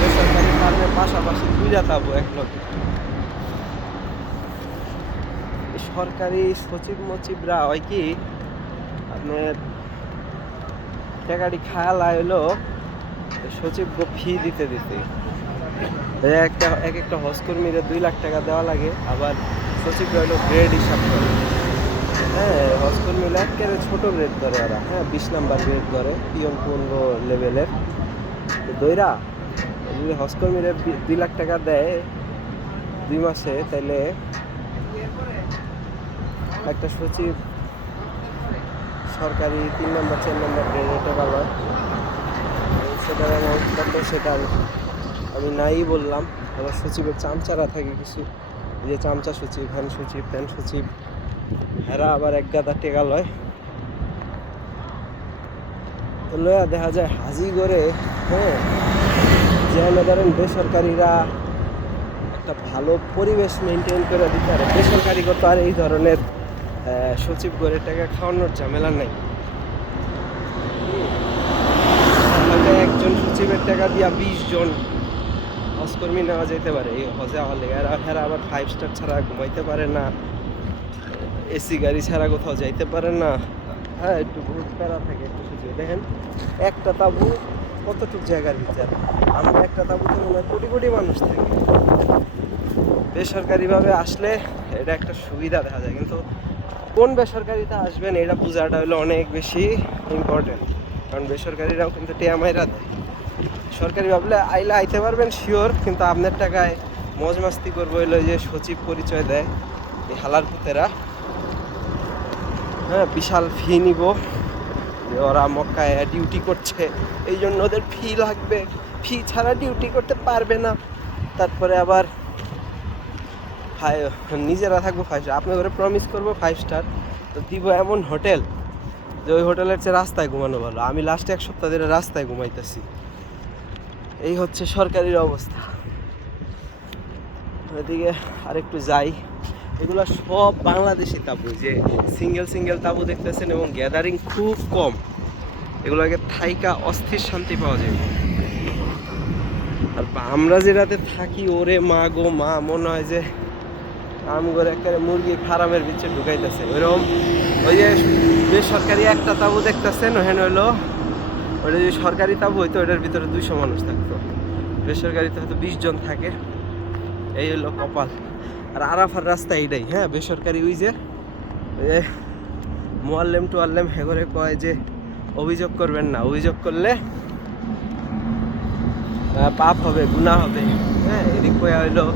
বেসরকারি ফার্মের পাশাপাশি 2টা তাবু এক লক্ষ। সরকারি সচিব মচিবরা হয় কি আপনার টাকাটি খায়ালা হইলো সচিব ফি দিতে দিতে এক একটা হজকর্মীরা 2 লাখ টাকা দেওয়া লাগে, আবার সচিব হইলো গ্রেড হিসাব করে। হ্যাঁ, হজকর্মীরা একেবারে ছোট গ্রেড ধরে ওরা, হ্যাঁ 20 নাম্বার গ্রেড ধরে, পিয়ন 15 লেভেলের। তো দইরা যদি হজকর্মীরা 2 লাখ টাকা দেয় 2 মাসে, তাইলে একটা সচিব সরকারি 3 নাম্বার 4 নাম্বার গ্রেডের টাকা লয়। সেটার অ্যামাউন্ট কত সেটা আমি নাই বললাম। আবার সচিবের চামচারা থাকে কিছু, যে চামচা সচিব, হ্যান সচিব, ত্যান সচিব, এরা আবার এক গাদা টেকা লয়। তো লয়া দেখা যায় হাজি করে, হ্যাঁ যেমন ধরেন বেসরকারিরা একটা ভালো পরিবেশ মেনটেন করে দিতে পারে, বেসরকারি তো আর এই ধরনের সচিব করে টাকা খাওয়ানোর ঝামেলা নাই। একজন সচিবের টাকা দিয়া 20 জন হজকর্মী নেওয়া যেতে পারে এই হজে হলে। এরা আবার 5 স্টার ছাড়া ঘুমাইতে পারে না, এসি গাড়ি ছাড়া কোথাও যাইতে পারে না। হ্যাঁ, একটু বহুত প্যারা থাকে একটু সচিব। দেখেন একটা তাবু কতটুকু জায়গার ভিতর, আমরা একটা তাবুতে মনে হয় কোটি কোটি মানুষ থাকে। বেসরকারিভাবে আসলে এটা একটা সুবিধা দেখা যায়, কিন্তু কোন বেসরকারিতে আসবেন এটা বোঝাটা হলো অনেক বেশি ইম্পর্টেন্ট। কারণ বেসরকারিরাও কিন্তু টেয়ামাইরা দেয়। সরকারি ভাবলে আইলে আইতে পারবেন শিওর, কিন্তু আপনার টাকায় মজ মাস্তি করবো হইলো যে সচিব পরিচয় দেয় এই হালার পুতেরা। হ্যাঁ, বিশাল ফি নিব, যে ওরা মক্কায় ডিউটি করছে এই জন্য ওদের ফি লাগবে, ফি ছাড়া ডিউটি করতে পারবে না। তারপরে আবার নিজেরা থাকবো 5 স্টার, আপনার ঘরে প্রমিস করবো 5 স্টার, তো দিব এমন হোটেল যে ওই হোটেলের চেয়ে রাস্তায় ঘুমানো ভালো। আমি লাস্টে 1 সপ্তাহ ধরে রাস্তায় ঘুমাইতেছি। এই হচ্ছে সরকারির অবস্থা। ওইদিকে আরেকটু যাই, এগুলো সব বাংলাদেশি তাবু, যে সিঙ্গেল সিঙ্গেল তাবু দেখতেছেন এবং গ্যাদারিং খুব কম। এগুলোকে থাইকা অস্থির শান্তি পাওয়া যায়। আর আমরা যেটাতে থাকি ওরে মা গো মা, মনে হয় যে আম করে একটা মুরগি ফার্মের ভিতরে ঢুকাইতেছে ওইরকম। ওই যে বেসরকারি একটা তাবু দেখতেছেন, ওখানে হইলো ওটা যদি সরকারি তাবু হইতো ওইটার ভিতরে 200 মানুষ থাকতো, বেসরকারিতে হয়তো 20 জন থাকে। এই হলো কপাল। আর আরাফার রাস্তা এইটাই। হ্যাঁ, বেসরকারি ওই যে মোয়াল্লেম টোয়াল্লেম হেগরে কয় যে অভিযোগ করবেন না, অভিযোগ করলে পাপ হবে, গুনাহ হবে। হ্যাঁ, এদিক কয়া হইলো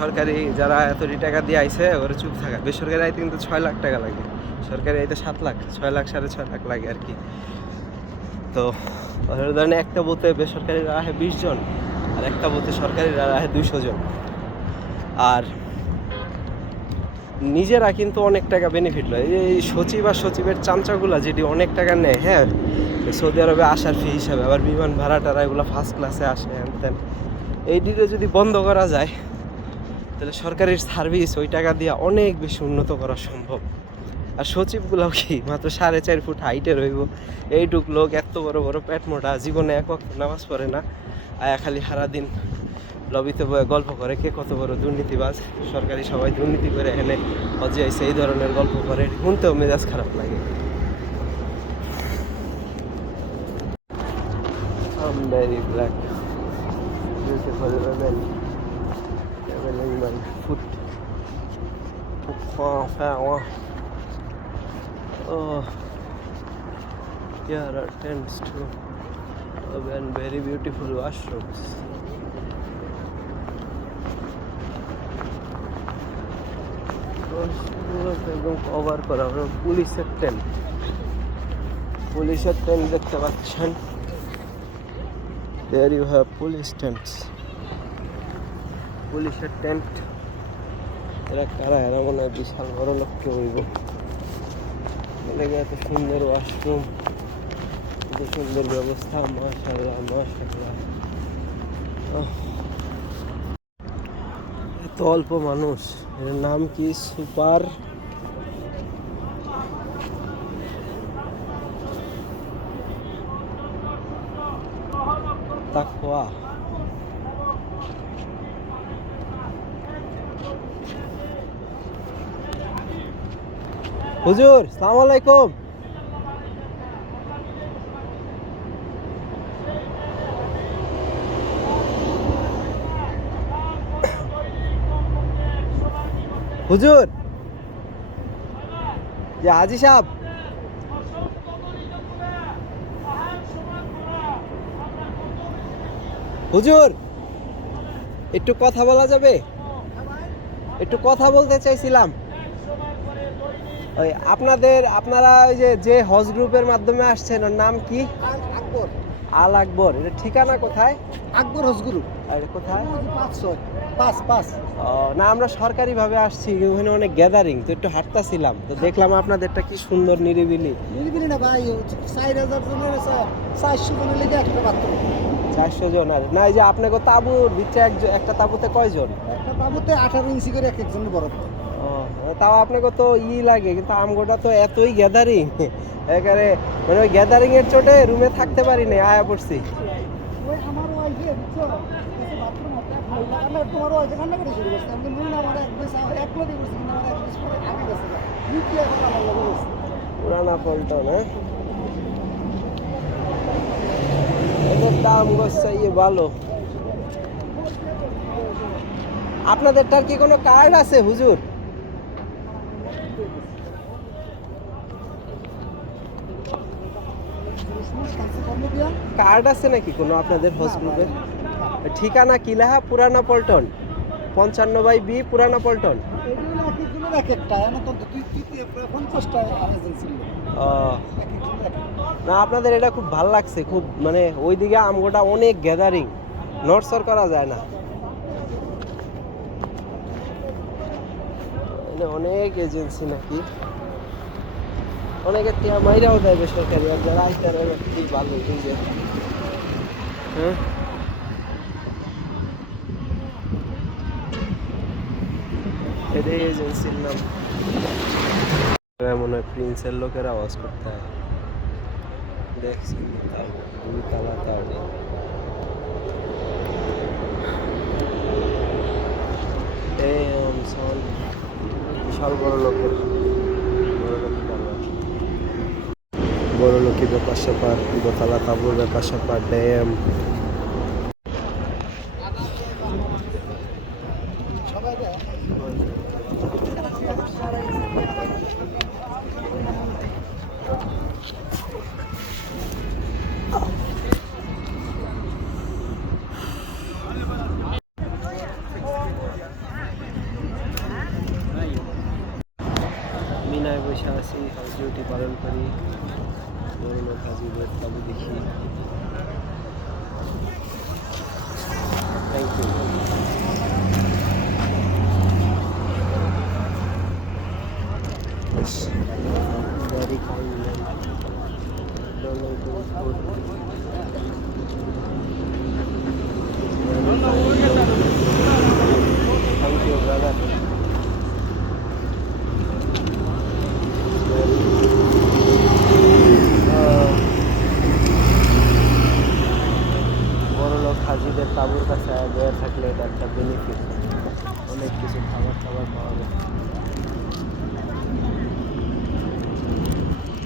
সরকারি যারা এত টাকা দিয়ে আইছে ওরা চুপ থাকা। বেসরকারি আইতে কিন্তু 6 লাখ টাকা লাগে, সরকারি আইতে 7 লাখ, 6 লাখ 6.5 লাখ লাগে আর কি। তো ধরেন একটা বুথে বেসরকারিরা আহে 20 জন, আর একটা বুথে সরকারিরা আহে 200 জন। আর নিজেরা কিন্তু অনেক টাকা বেনিফিট লয়। এই সচিব আর সচিবের চামচাগুলা যেটি অনেক টাকা নেয়, হ্যাঁ সৌদি আরবে আসার ফি হিসাবে, আবার বিমান ভাড়া টাড়া এগুলো ফার্স্ট ক্লাসে আসে হ্যান ত্যান। এই দিকে যদি বন্ধ করা যায় তাহলে সরকারের সার্ভিস ওই টাকা দিয়ে অনেক বেশি উন্নত করা সম্ভব। আর সচিবগুলাও কি মাত্র 4.5 ফুট হাইটে রইব, এইটুক লোক এত বড় বড় পেট মোটা, জীবনে এক ওয়াক্ত নামাজ পড়ে না, আয়া খালি সারাদিন লবিতে বয়ে গল্প করে কে কত বড় দুর্নীতিবাজ। সরকারি সবাই দুর্নীতি করে এখানে হজে আইছে, এই ধরনের গল্প করে, শুনতেও মেজাজ খারাপ লাগে। I'm very black, beautiful women traveling by foot. Oh, here are tents too, and very beautiful washrooms. একদম কভার করা, পুলিশের টেন্ট, পুলিশের টেন্ট দেখতে পাচ্ছেন। There you have police tents, পুলিশের টেন্ট। এরা কারা? এরা মনে হয় বিশাল বড় লোককে হইব। এত সুন্দর ওয়াশরুম, এত সুন্দর ব্যবস্থা, মাশাআল্লাহ মাশাআল্লাহ। এত অল্প মানুষ, এর নাম কি? সুপার তাকওয়া। হুজুর আসসালামু আলাইকুম। হুজুর যে হাজি সাহেব, হুজুর একটু কথা বলা যাবে? একটু কথা বলতে চাইছিলাম। ওই আপনারা ওই যে হজ গ্রুপের মাধ্যমে আসছেন, ওর নাম কি? আকবর। আল আকবর। এটা ঠিকানা কোথায়? আকবর হজগুরু। আর এটা কোথায়? 5 ও না, আমরা সরকারিভাবে আসছি, ওখানে অনেক গ্যাদারিং, তো একটু হাঁটতাছিলাম, তো দেখলাম আপনাদেরটা কি সুন্দর নিরিবিলি। নিরিবিলি না ভাই, 4000 জনের 400 জনের লেগে একটা বাথরুম। 400 জন? আর না, এই যে আপনাকে তাঁবুর ভিতরে একটা তাঁবুতে কয়জন? একটা তাঁবুতে 18 ইঞ্চি করে এক একজনের বরফ। ও তাও আপনাকে তো লাগে, কিন্তু আমগোটা তো এতই গ্যাদারিং, একেবারে মানে ওই গ্যাদারিং এর চোটে রুমে থাকতে পারি না, আয়া পড়ছি। ওই আমার ওয়াইফে বুঝছো, কাছে বাথরুম আছে, আমরা তোমার ওয়াইফে কান্না করে শুরু করছে। আমি নুন আমার এক বেশ এক লগে করছি, কিন্তু আমার এক বেশ পরে আগে গেছে। নিচে এখন আমার লগে গেছে। পুরানা পল্টন, হ্যাঁ এদের দাম গোছাই ভালো। আপনাদেরটার কি কোনো কার্ড আছে হুজুর? কার্ড আছে নাকি কোনো আপনাদের হজ গ্রুপের? ঠিকানা কি লেখা? পুরানা পল্টন 55/B পুরানা পল্টন। এগুলো এক একজনের এক একটা, এমন তো 50টা এজেন্সি। ও না, আপনাদের এটা খুব ভাল লাগছে, খুব মানে ওইদিকে আমগোটা অনেক গ্যাদারিং, নড়সড় করা যায় না, অনেক এজেন্সি নাকি, অনেকের টিয়া মাইরাও দেয় বেসরকারি, আর যারা আইতার কি ভালো বুঝে। হ্যাঁ এটাই এজেন্সির নাম। মনে হয় প্রিন্সের লোকের আওয়াজ করতে হয়। দেখছি দুই তালা তার বিশাল বড় লোকের বড় লোকের ব্যাপার স্যাপার, দোতলা তাবুর ব্যাপার স্যাপার, ড্যাম। মিনায় বসে আছি, হাউস ডিউটি পালন করি, বড় লোক হাজিদের তাবু দেখি। Thank you. Very kind man. Thank you brother. বড় লোক হাজিদের তাঁবুর কাছে বয়ে থাকলে এটা একটা বেনিফিট, অনেক কিছু খাবার টাবার পাওয়া যায়।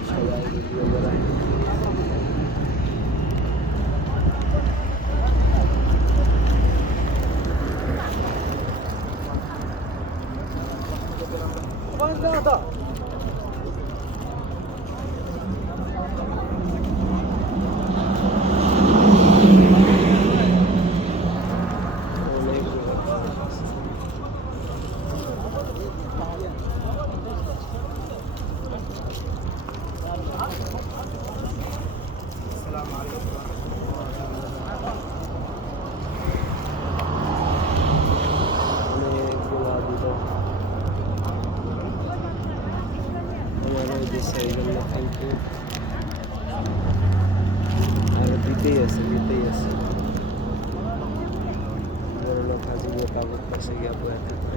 সবাই ভিডিও বেড়ায়। Thank you. আরো দিতেই আছে। বড় লোক হাজিদের তাবুর পাশে গিয়ে বয়ে থাকবে।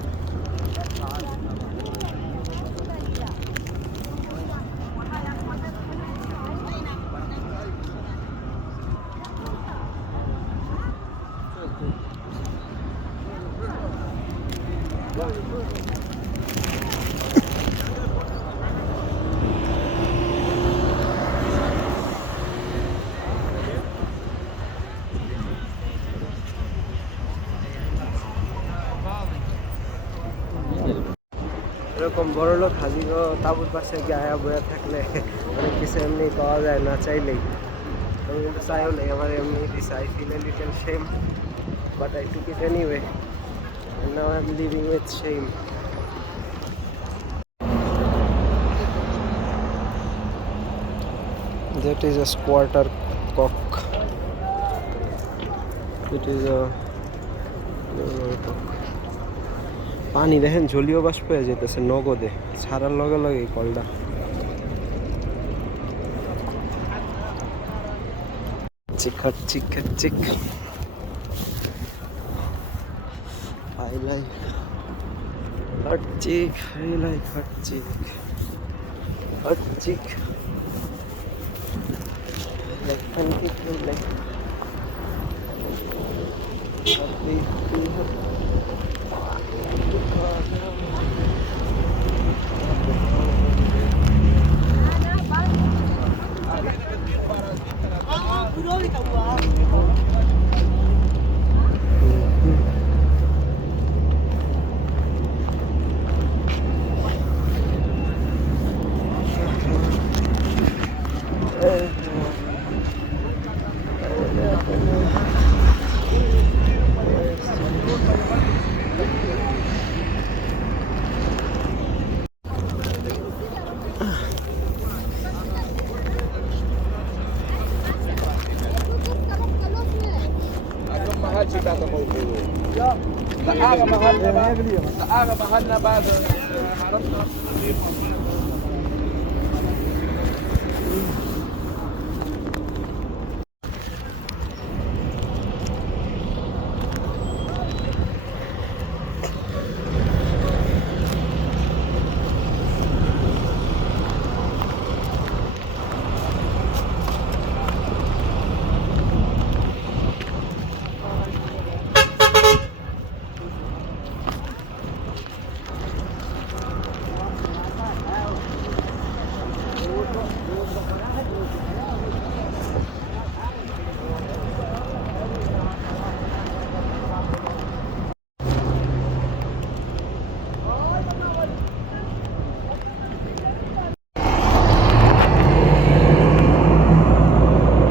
এরকম বড় লোক হাজিগো তাবুর পাশে গায়া বয়া থাকলে অনেক কিছু এমনি পাওয়া যায় না চাইলেই। আমি কিন্তু চাইও নেই, আমার এমনি this I feel a little shame but I took it anyway and now I'm living with shame. That is a squatter cock. It is a cock. পানি দেখেন জলীয় বাষ্প হয়ে যেতেছে নগদে, ছাড়ার লগে লগে কলটা। খাচ্ছি খাচ্ছি I like hot chick. I like hot chick. Hot chick. Like pancake. Like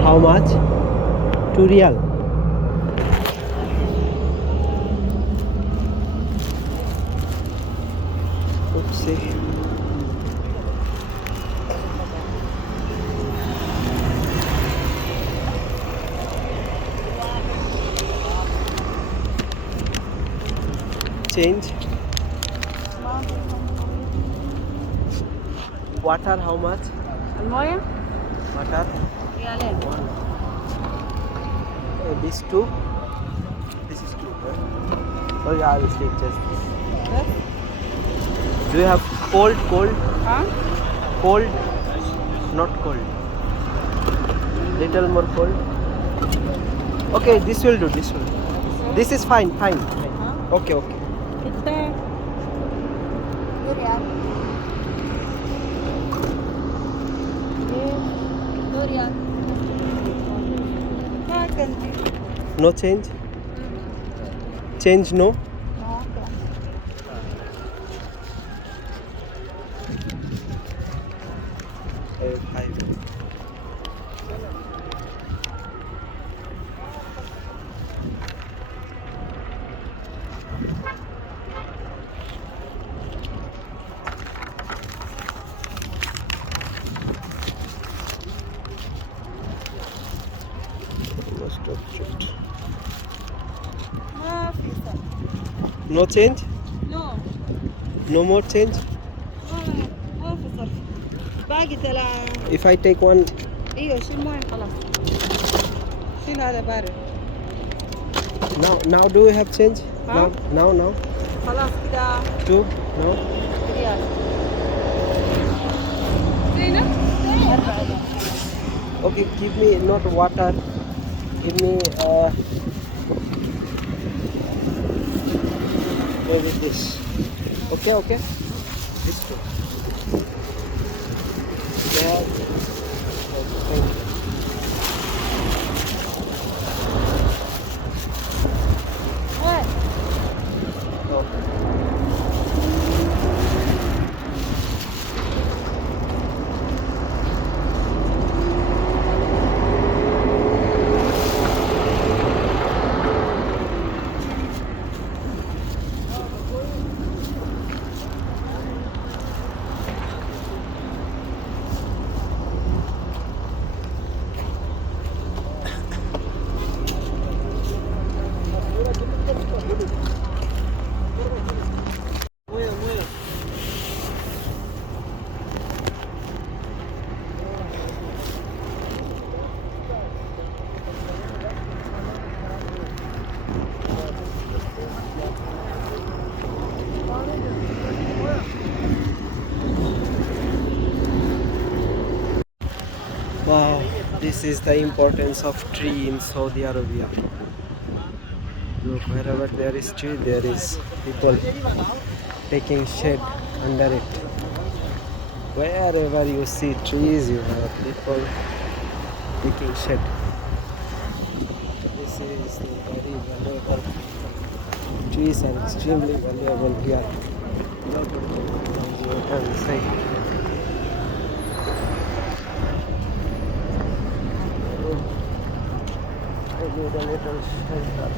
how much? 2 real. Oopsie. Change. Water, how much? المويه Water. ريالين. This two. This is two. Right? Oh yeah, I will take just this. Do you have cold? ها Cold? Not cold. Little more cold. Okay, this will do. This will. This is fine. Okay. कितने ये रियाल ये 2 रियाल क्या करती No change. Change no. Five. Must have checked. ما في صح No change. نو No more change. ما في صرف باقي If I take one, ايوه شيل مويه خلاص شيل هذا بارد now do we have change? Huh? Now. خلاص كده 2. No. ريال زينب 4 ريال Okay, give me not water. Give me maybe this. Okay. This one. Yeah. Thank you. وين Okay. Wow, this is the importance of tree in Saudi Arabia. Look, wherever there is tree, there is people taking shade under it. Wherever you see trees, you have people taking shade. This is the very valuable. Trees are extremely valuable here. As you can see. I need a little shelter.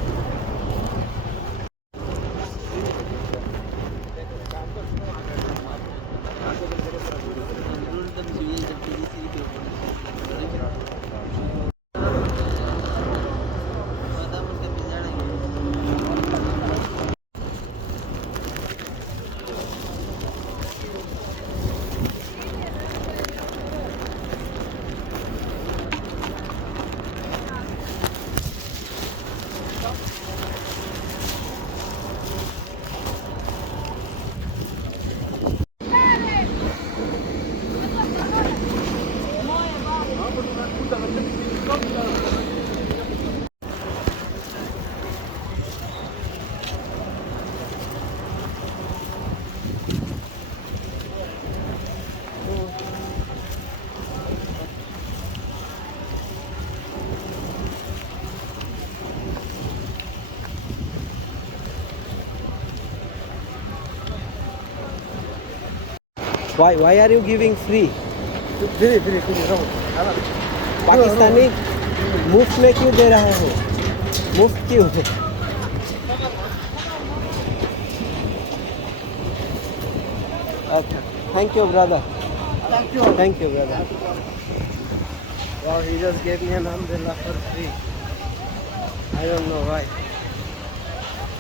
Why are you giving free? Free, no. Pakistani मुफ्त में क्यों दे रहा हो? मुफ्त क्यों? Okay. Thank you, brother. Thank you, brother. Wow, he just gave me an umbrella for free. I don't know why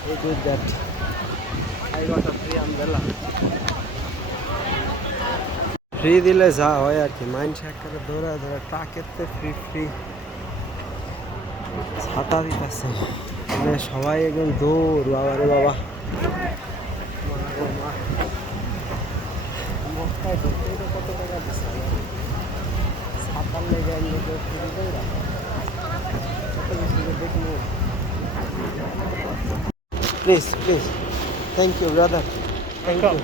he did that. I got a free umbrella. Free দিলে যা হয় আর কি, মাইন্ড করে দৌড়া দৌড়া টাকেতে ফ্রি ফ্রি ছাতা দিতেছে, মানে সবাই একদম দৌড়। বাবা রে বাবা, মক্কায় ঢুকতেই তো কত টাকা দিচ্ছে, ছাতার লেগে ফ্রি দৌড়া কত কিছু দেখবো। Please please, thank you brother, thank you.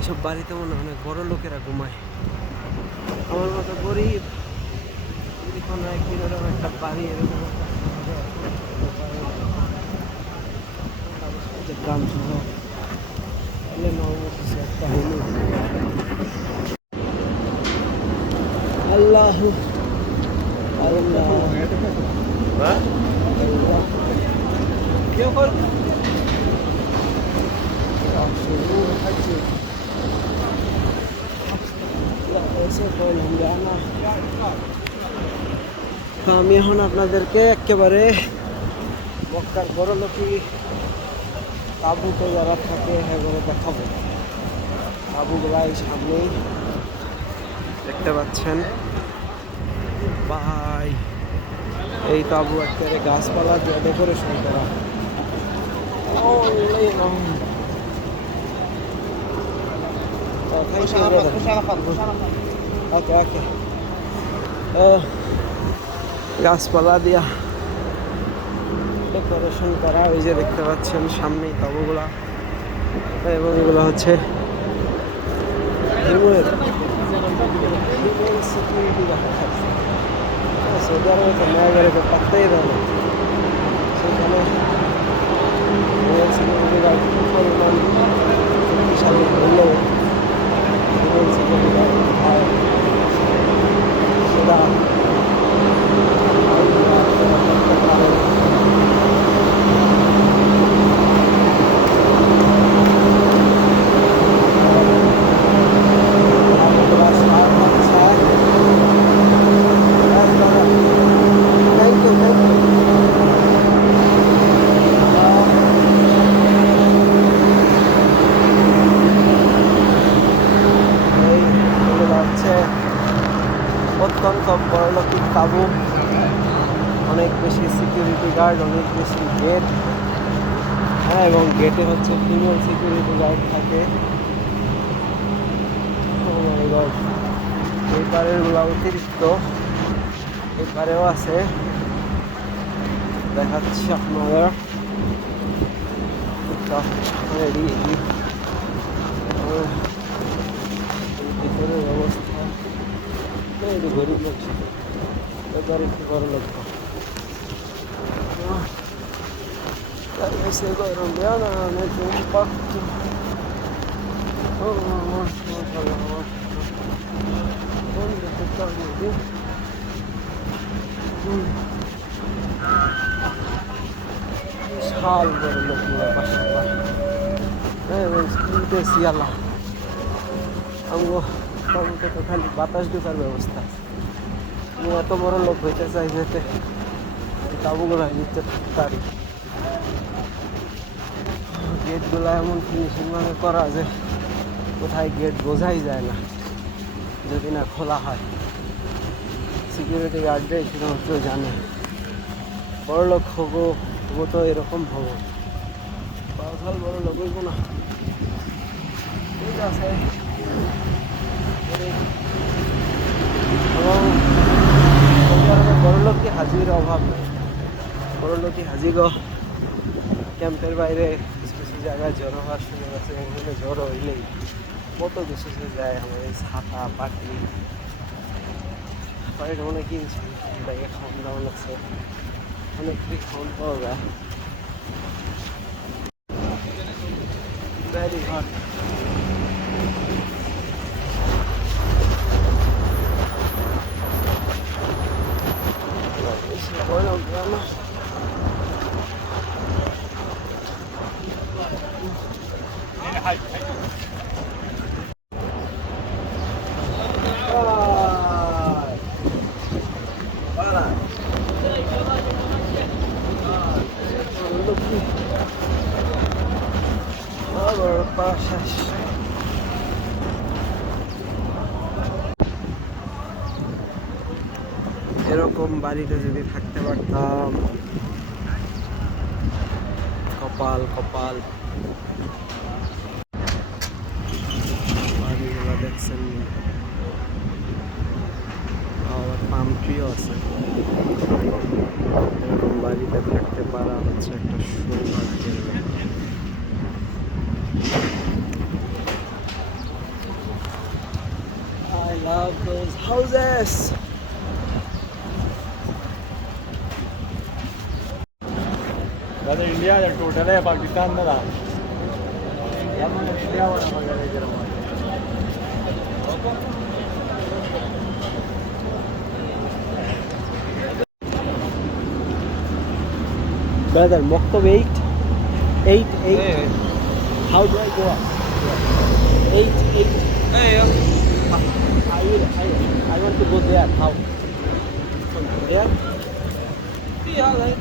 এসব বাড়িতে মনে হয় অনেক বড় লোকেরা ঘুমায়, আমার মতো গরিব কোনো একদিন এরকম একটা বাড়ি এরকম গ্রাম শহর এলে নবমতি একটা হলো। আল্লাহ আল্লাহ কেউ করবে তো আমি এখন আপনাদেরকে একেবারে মক্কার বড় লোকই তাঁবুতে যারা থাকে এগুলো দেখাবো। তাঁবুগুলা এই সামনেই দেখতে পাচ্ছেন ভাই, এই তাঁবু একেবারে গাছপালা দিয়ে ডেকোরেশন করা। ওকে ওকে, গাছপালা দিয়া ডেকোরেশন করা, ওই যে দেখতে পাচ্ছেন সামনেই তাঁবুগুলা, এবং এগুলো হচ্ছে হিউম্যান সিকিউরিটি রাখা থাকছে। সৌদি আরবে তো মেয়াগারে তো পাত্তাই দেয় না, সেখানে হিউম্যান সিকিউরিটি গার্ড কি পরিমাণ শক্তিশালী হলেও হিউম্যান সিকিউরিটি গার্ড সেটা Thank you. তাবু, অনেক বেশি সিকিউরিটি গার্ড, অনেক বেশি গেট। হ্যাঁ, এবং গেটে হচ্ছে ফিমেল সিকিউরিটি গার্ড থাকে। Oh my God, এই পারের গুলা অতিরিক্ত, এই পারেও আছে, দেখাচ্ছি আপনাদের। ভিতরের অবস্থা একটু গরিব লোক ছিল, এবার একটু বড় লোক। Se colombiana mete un pacto. Oh, vamos, vamos. ¿Dónde te estás metiendo? বিশাল বড় লোকগুলো পাশে পাশে আল্লাহ আমগো তাবুতে তো খালি বাতাস ঢোকার ব্যবস্থা। আমি এত বড় লোক হইতে চাই যেতে তাবুগুলো নিতে পারি। গেটগুলো এমন ফিনিশিংভাবে করা যে কোথায় গেট বোঝাই যায় না যদি না খোলা হয়। সিকিউরিটি গার্ডরাই শুধুমাত্র জানে। বড় লোক হবো তবু তো এরকম হবো, পাওয়াল বড় লোক হইব না। ঠিক আছে, এবং বড় লোককে হাজির অভাব নেই। বড় লোকই হাজিরও ক্যাম্পের বাইরে কিছু কিছু জায়গায় জড়ো হওয়ার সুযোগ আছে। এখানে জড়ো হইলেই কত কিছু যায়। আমাদের ছাতা পাটি পাটিটা অনেক কিনছি, ব্যাগে খাওয়ান দাওয়ান আছে, অনেক কিছু খাওয়ান পাওয়া যায়। Very hot. এরকম বাড়িতে যদি থাকতে পারতাম, কপাল কপাল। বাড়িগুলো দেখছেন, আবার পাম ট্রিও আছে। এরকম বাড়িতে থাকতে পারা হচ্ছে একটা সৌভাগ্যের ব্যাপার। I love those houses. Brother, India is total है, पाकिस्तान में रहा। इंडिया वाला मगर है जरा। Brother, Mokto 8. How do I go up? 8. Hey, I want to go there. How? There? yeah, like.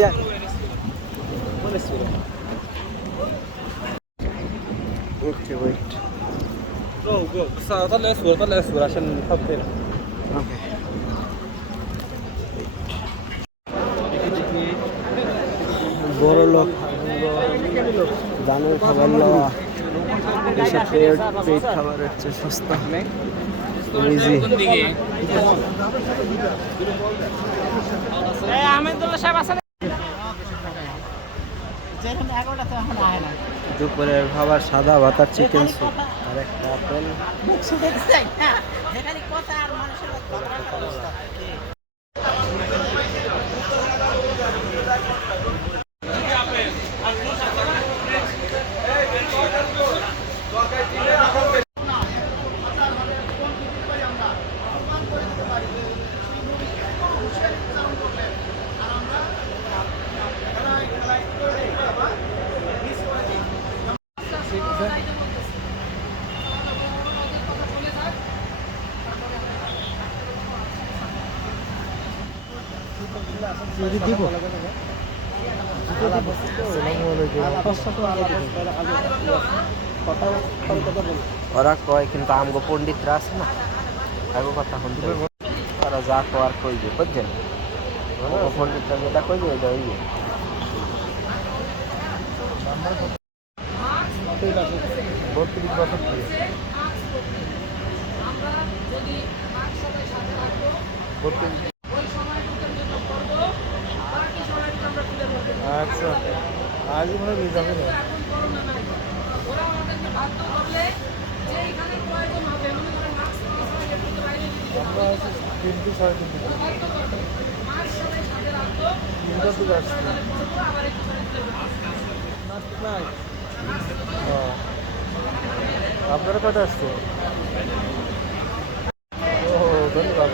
Yeah. What is it? Okay, wait. Go. بس طلع اسود عشان نحط هنا. Okay. বড় লোক দানের খাবার লওয়া এসব পেট খাবারের চেয়ে সস্তা, ইজি। দুপুরের খাবার সাদা ভাত আর চিকেন স্যুপ আর একটা আপেল। দিব ওরা কয় কিন্তু আমগো পণ্ডিতরা আছে না তাকে কথা শুনতে হবে। তারা যা কর কইবে বুঝছেন পণ্ডিতরা যেটা কইবে ওইটা হইবে। আচ্ছা আজ মনে হয় যাবে না আমরা আছি 3 সাড়ে 3 তিনটা থেকে আসছি আপনারা কটা আসছে? ও ধন্যবাদ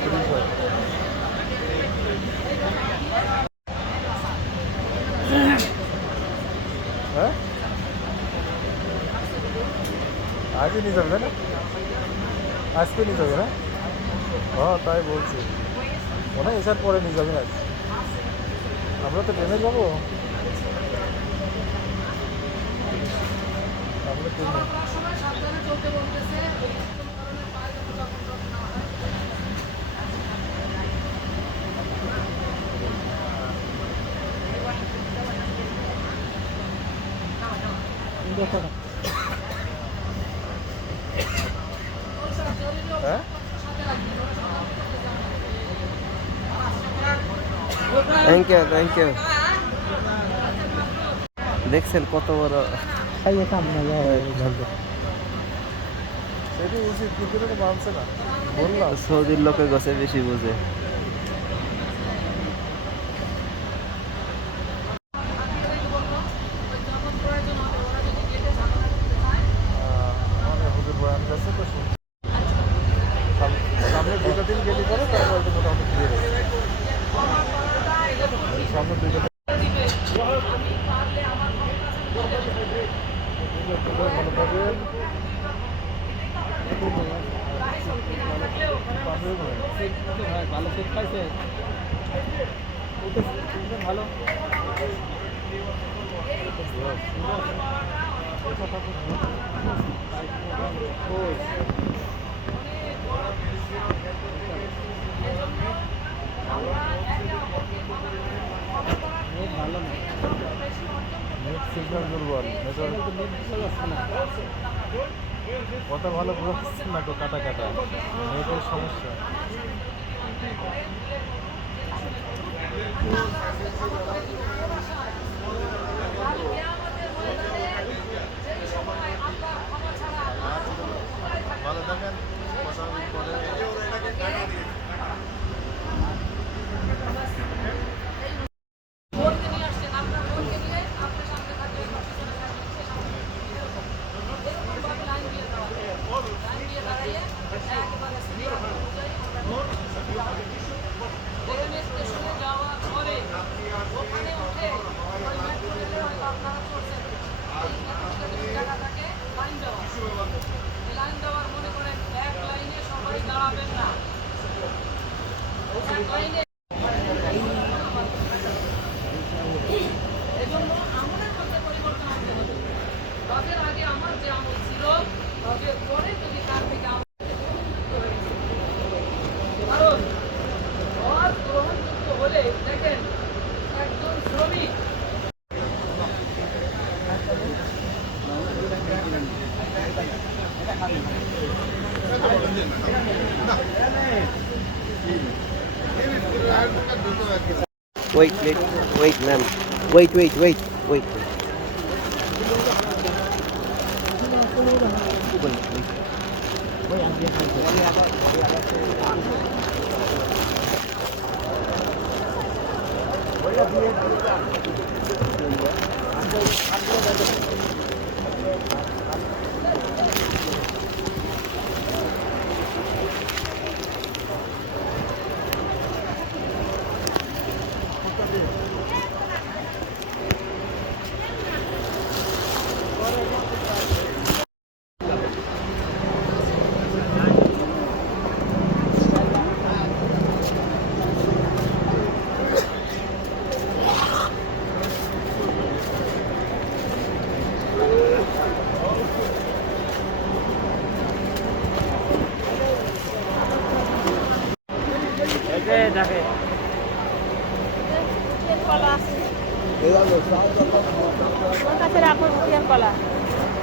হ্যাঁ আজই নিয়ে যাবে না আজকে নিয়ে যাবে না হ্যাঁ তাই বলছি মনে হয় এসার পরে নিয়ে যাবে আজ আমরা তো ট্রেনে যাবো আমরা ট্রেনে হ্যাঁ থ্যাংক ইউ থ্যাংক ইউ। দেখছেন কত বড় সেটি উচিত কিন্তু এটা মানছে না বললাম সৌদির লোকে গছে বেশি বুঝে। আমাদের হুজুর বয়ান কাছে তো শুনছি সামনে 2টা দিন গেলে পরে তারপর হয়তো মোটামুটি ক্লিয়ার হবে সামনে 2টা দিন ভালো থাকবেন ভালো শীত পাইছে ভালো নেট সিগন্যাল দুর্বল কথা ভালো বুঝাচ্ছেন না তো কাটা কাটা নেটের সমস্যা ভালো থাকেন কথা পরে Wait, wait, ma'am. Wait.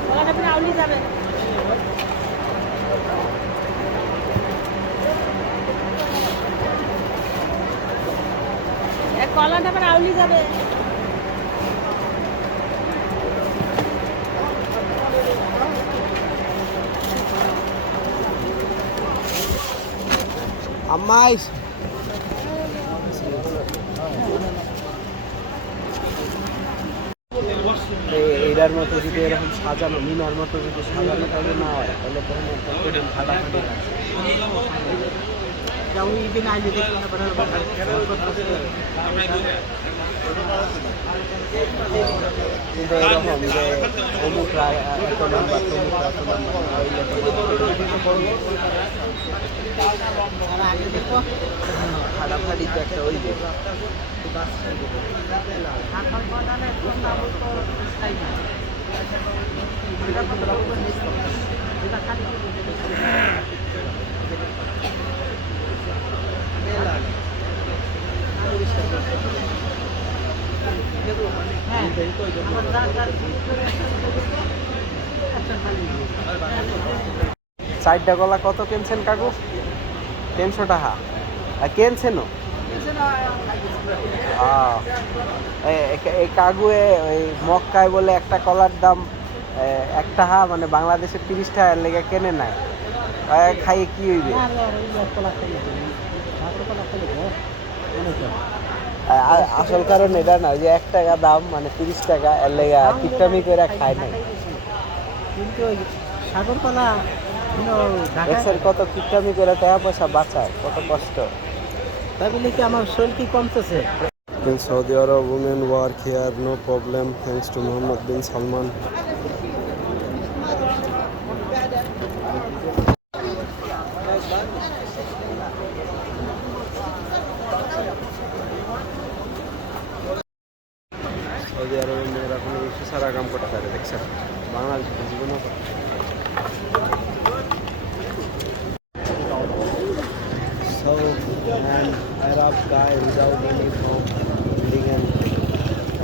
কলাটা পরে আউলি যাবে কলাটা পরে আউলি যাবে Amais. এইটার মতো যদি এরকম সাজানো মিনার মতো যদি সাজানো তাহলে না হয় তাহলে তখন একটা কঠিন ফাটাফাটি লাগছে যেমন ইদিন আইলে দেখলাম কিন্তু এরকম যে অমুকরা এত নাম্বার তমুকরা এত নাম্বার আগে দেখবো ফাটাফাটি তো একটা ওই যে এখন বাজারে কোন নাম তো স্থায়ী না এটা কত এটা খালি চারটা গলা কত কিনছেন কাকু 300 টাকা কিনছেন এই কাগুয়ে ওই মক্কায় বলে একটা কলার দাম 1 টাকা মানে বাংলাদেশে 30 টাকার লেগে কেনে নাই খাইয়ে কি হইবে আসল কারণ এটা না যে 1 টাকা দাম মানে 30 টাকা এর লেগে কিপটামি করে খায় নাই কিন্তু সাগর কলা দেখছেন কত কিপটামি করে টাকা পয়সা বাঁচায় কত কষ্ট তাই বলে কি আমার শরীর কি কমতেছে In Saudi Arab, women work here, no problem, thanks to Mohammed bin Salman. Saudi আরবের মেয়েরা কোনো কিছু সারা কাম করতে পারে দেখছেন বাংলাদেশের জীবনও করতে পারে So, an Arab guy without uniform holding an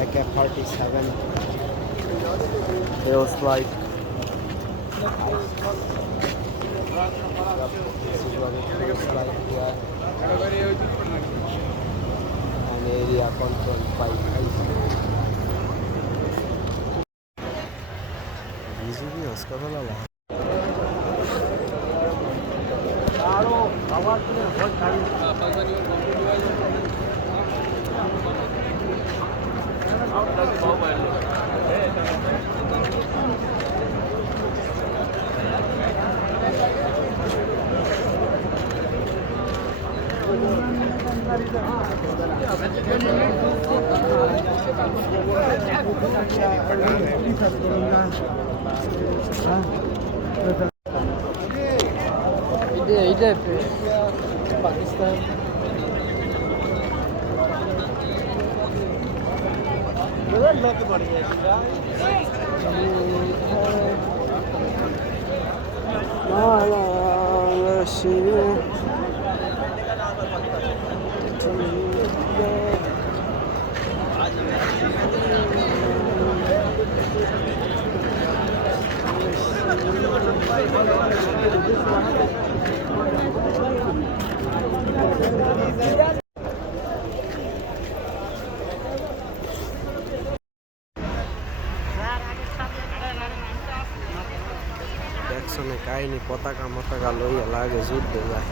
AK-47. It was like this is what it looks like here. An area controlled by ISIS. Easily, Oscar Lala. Pakistan দেখছো না কাহিনী পতাকা মতাকা লইয়া লাগে যুদ্ধে যায়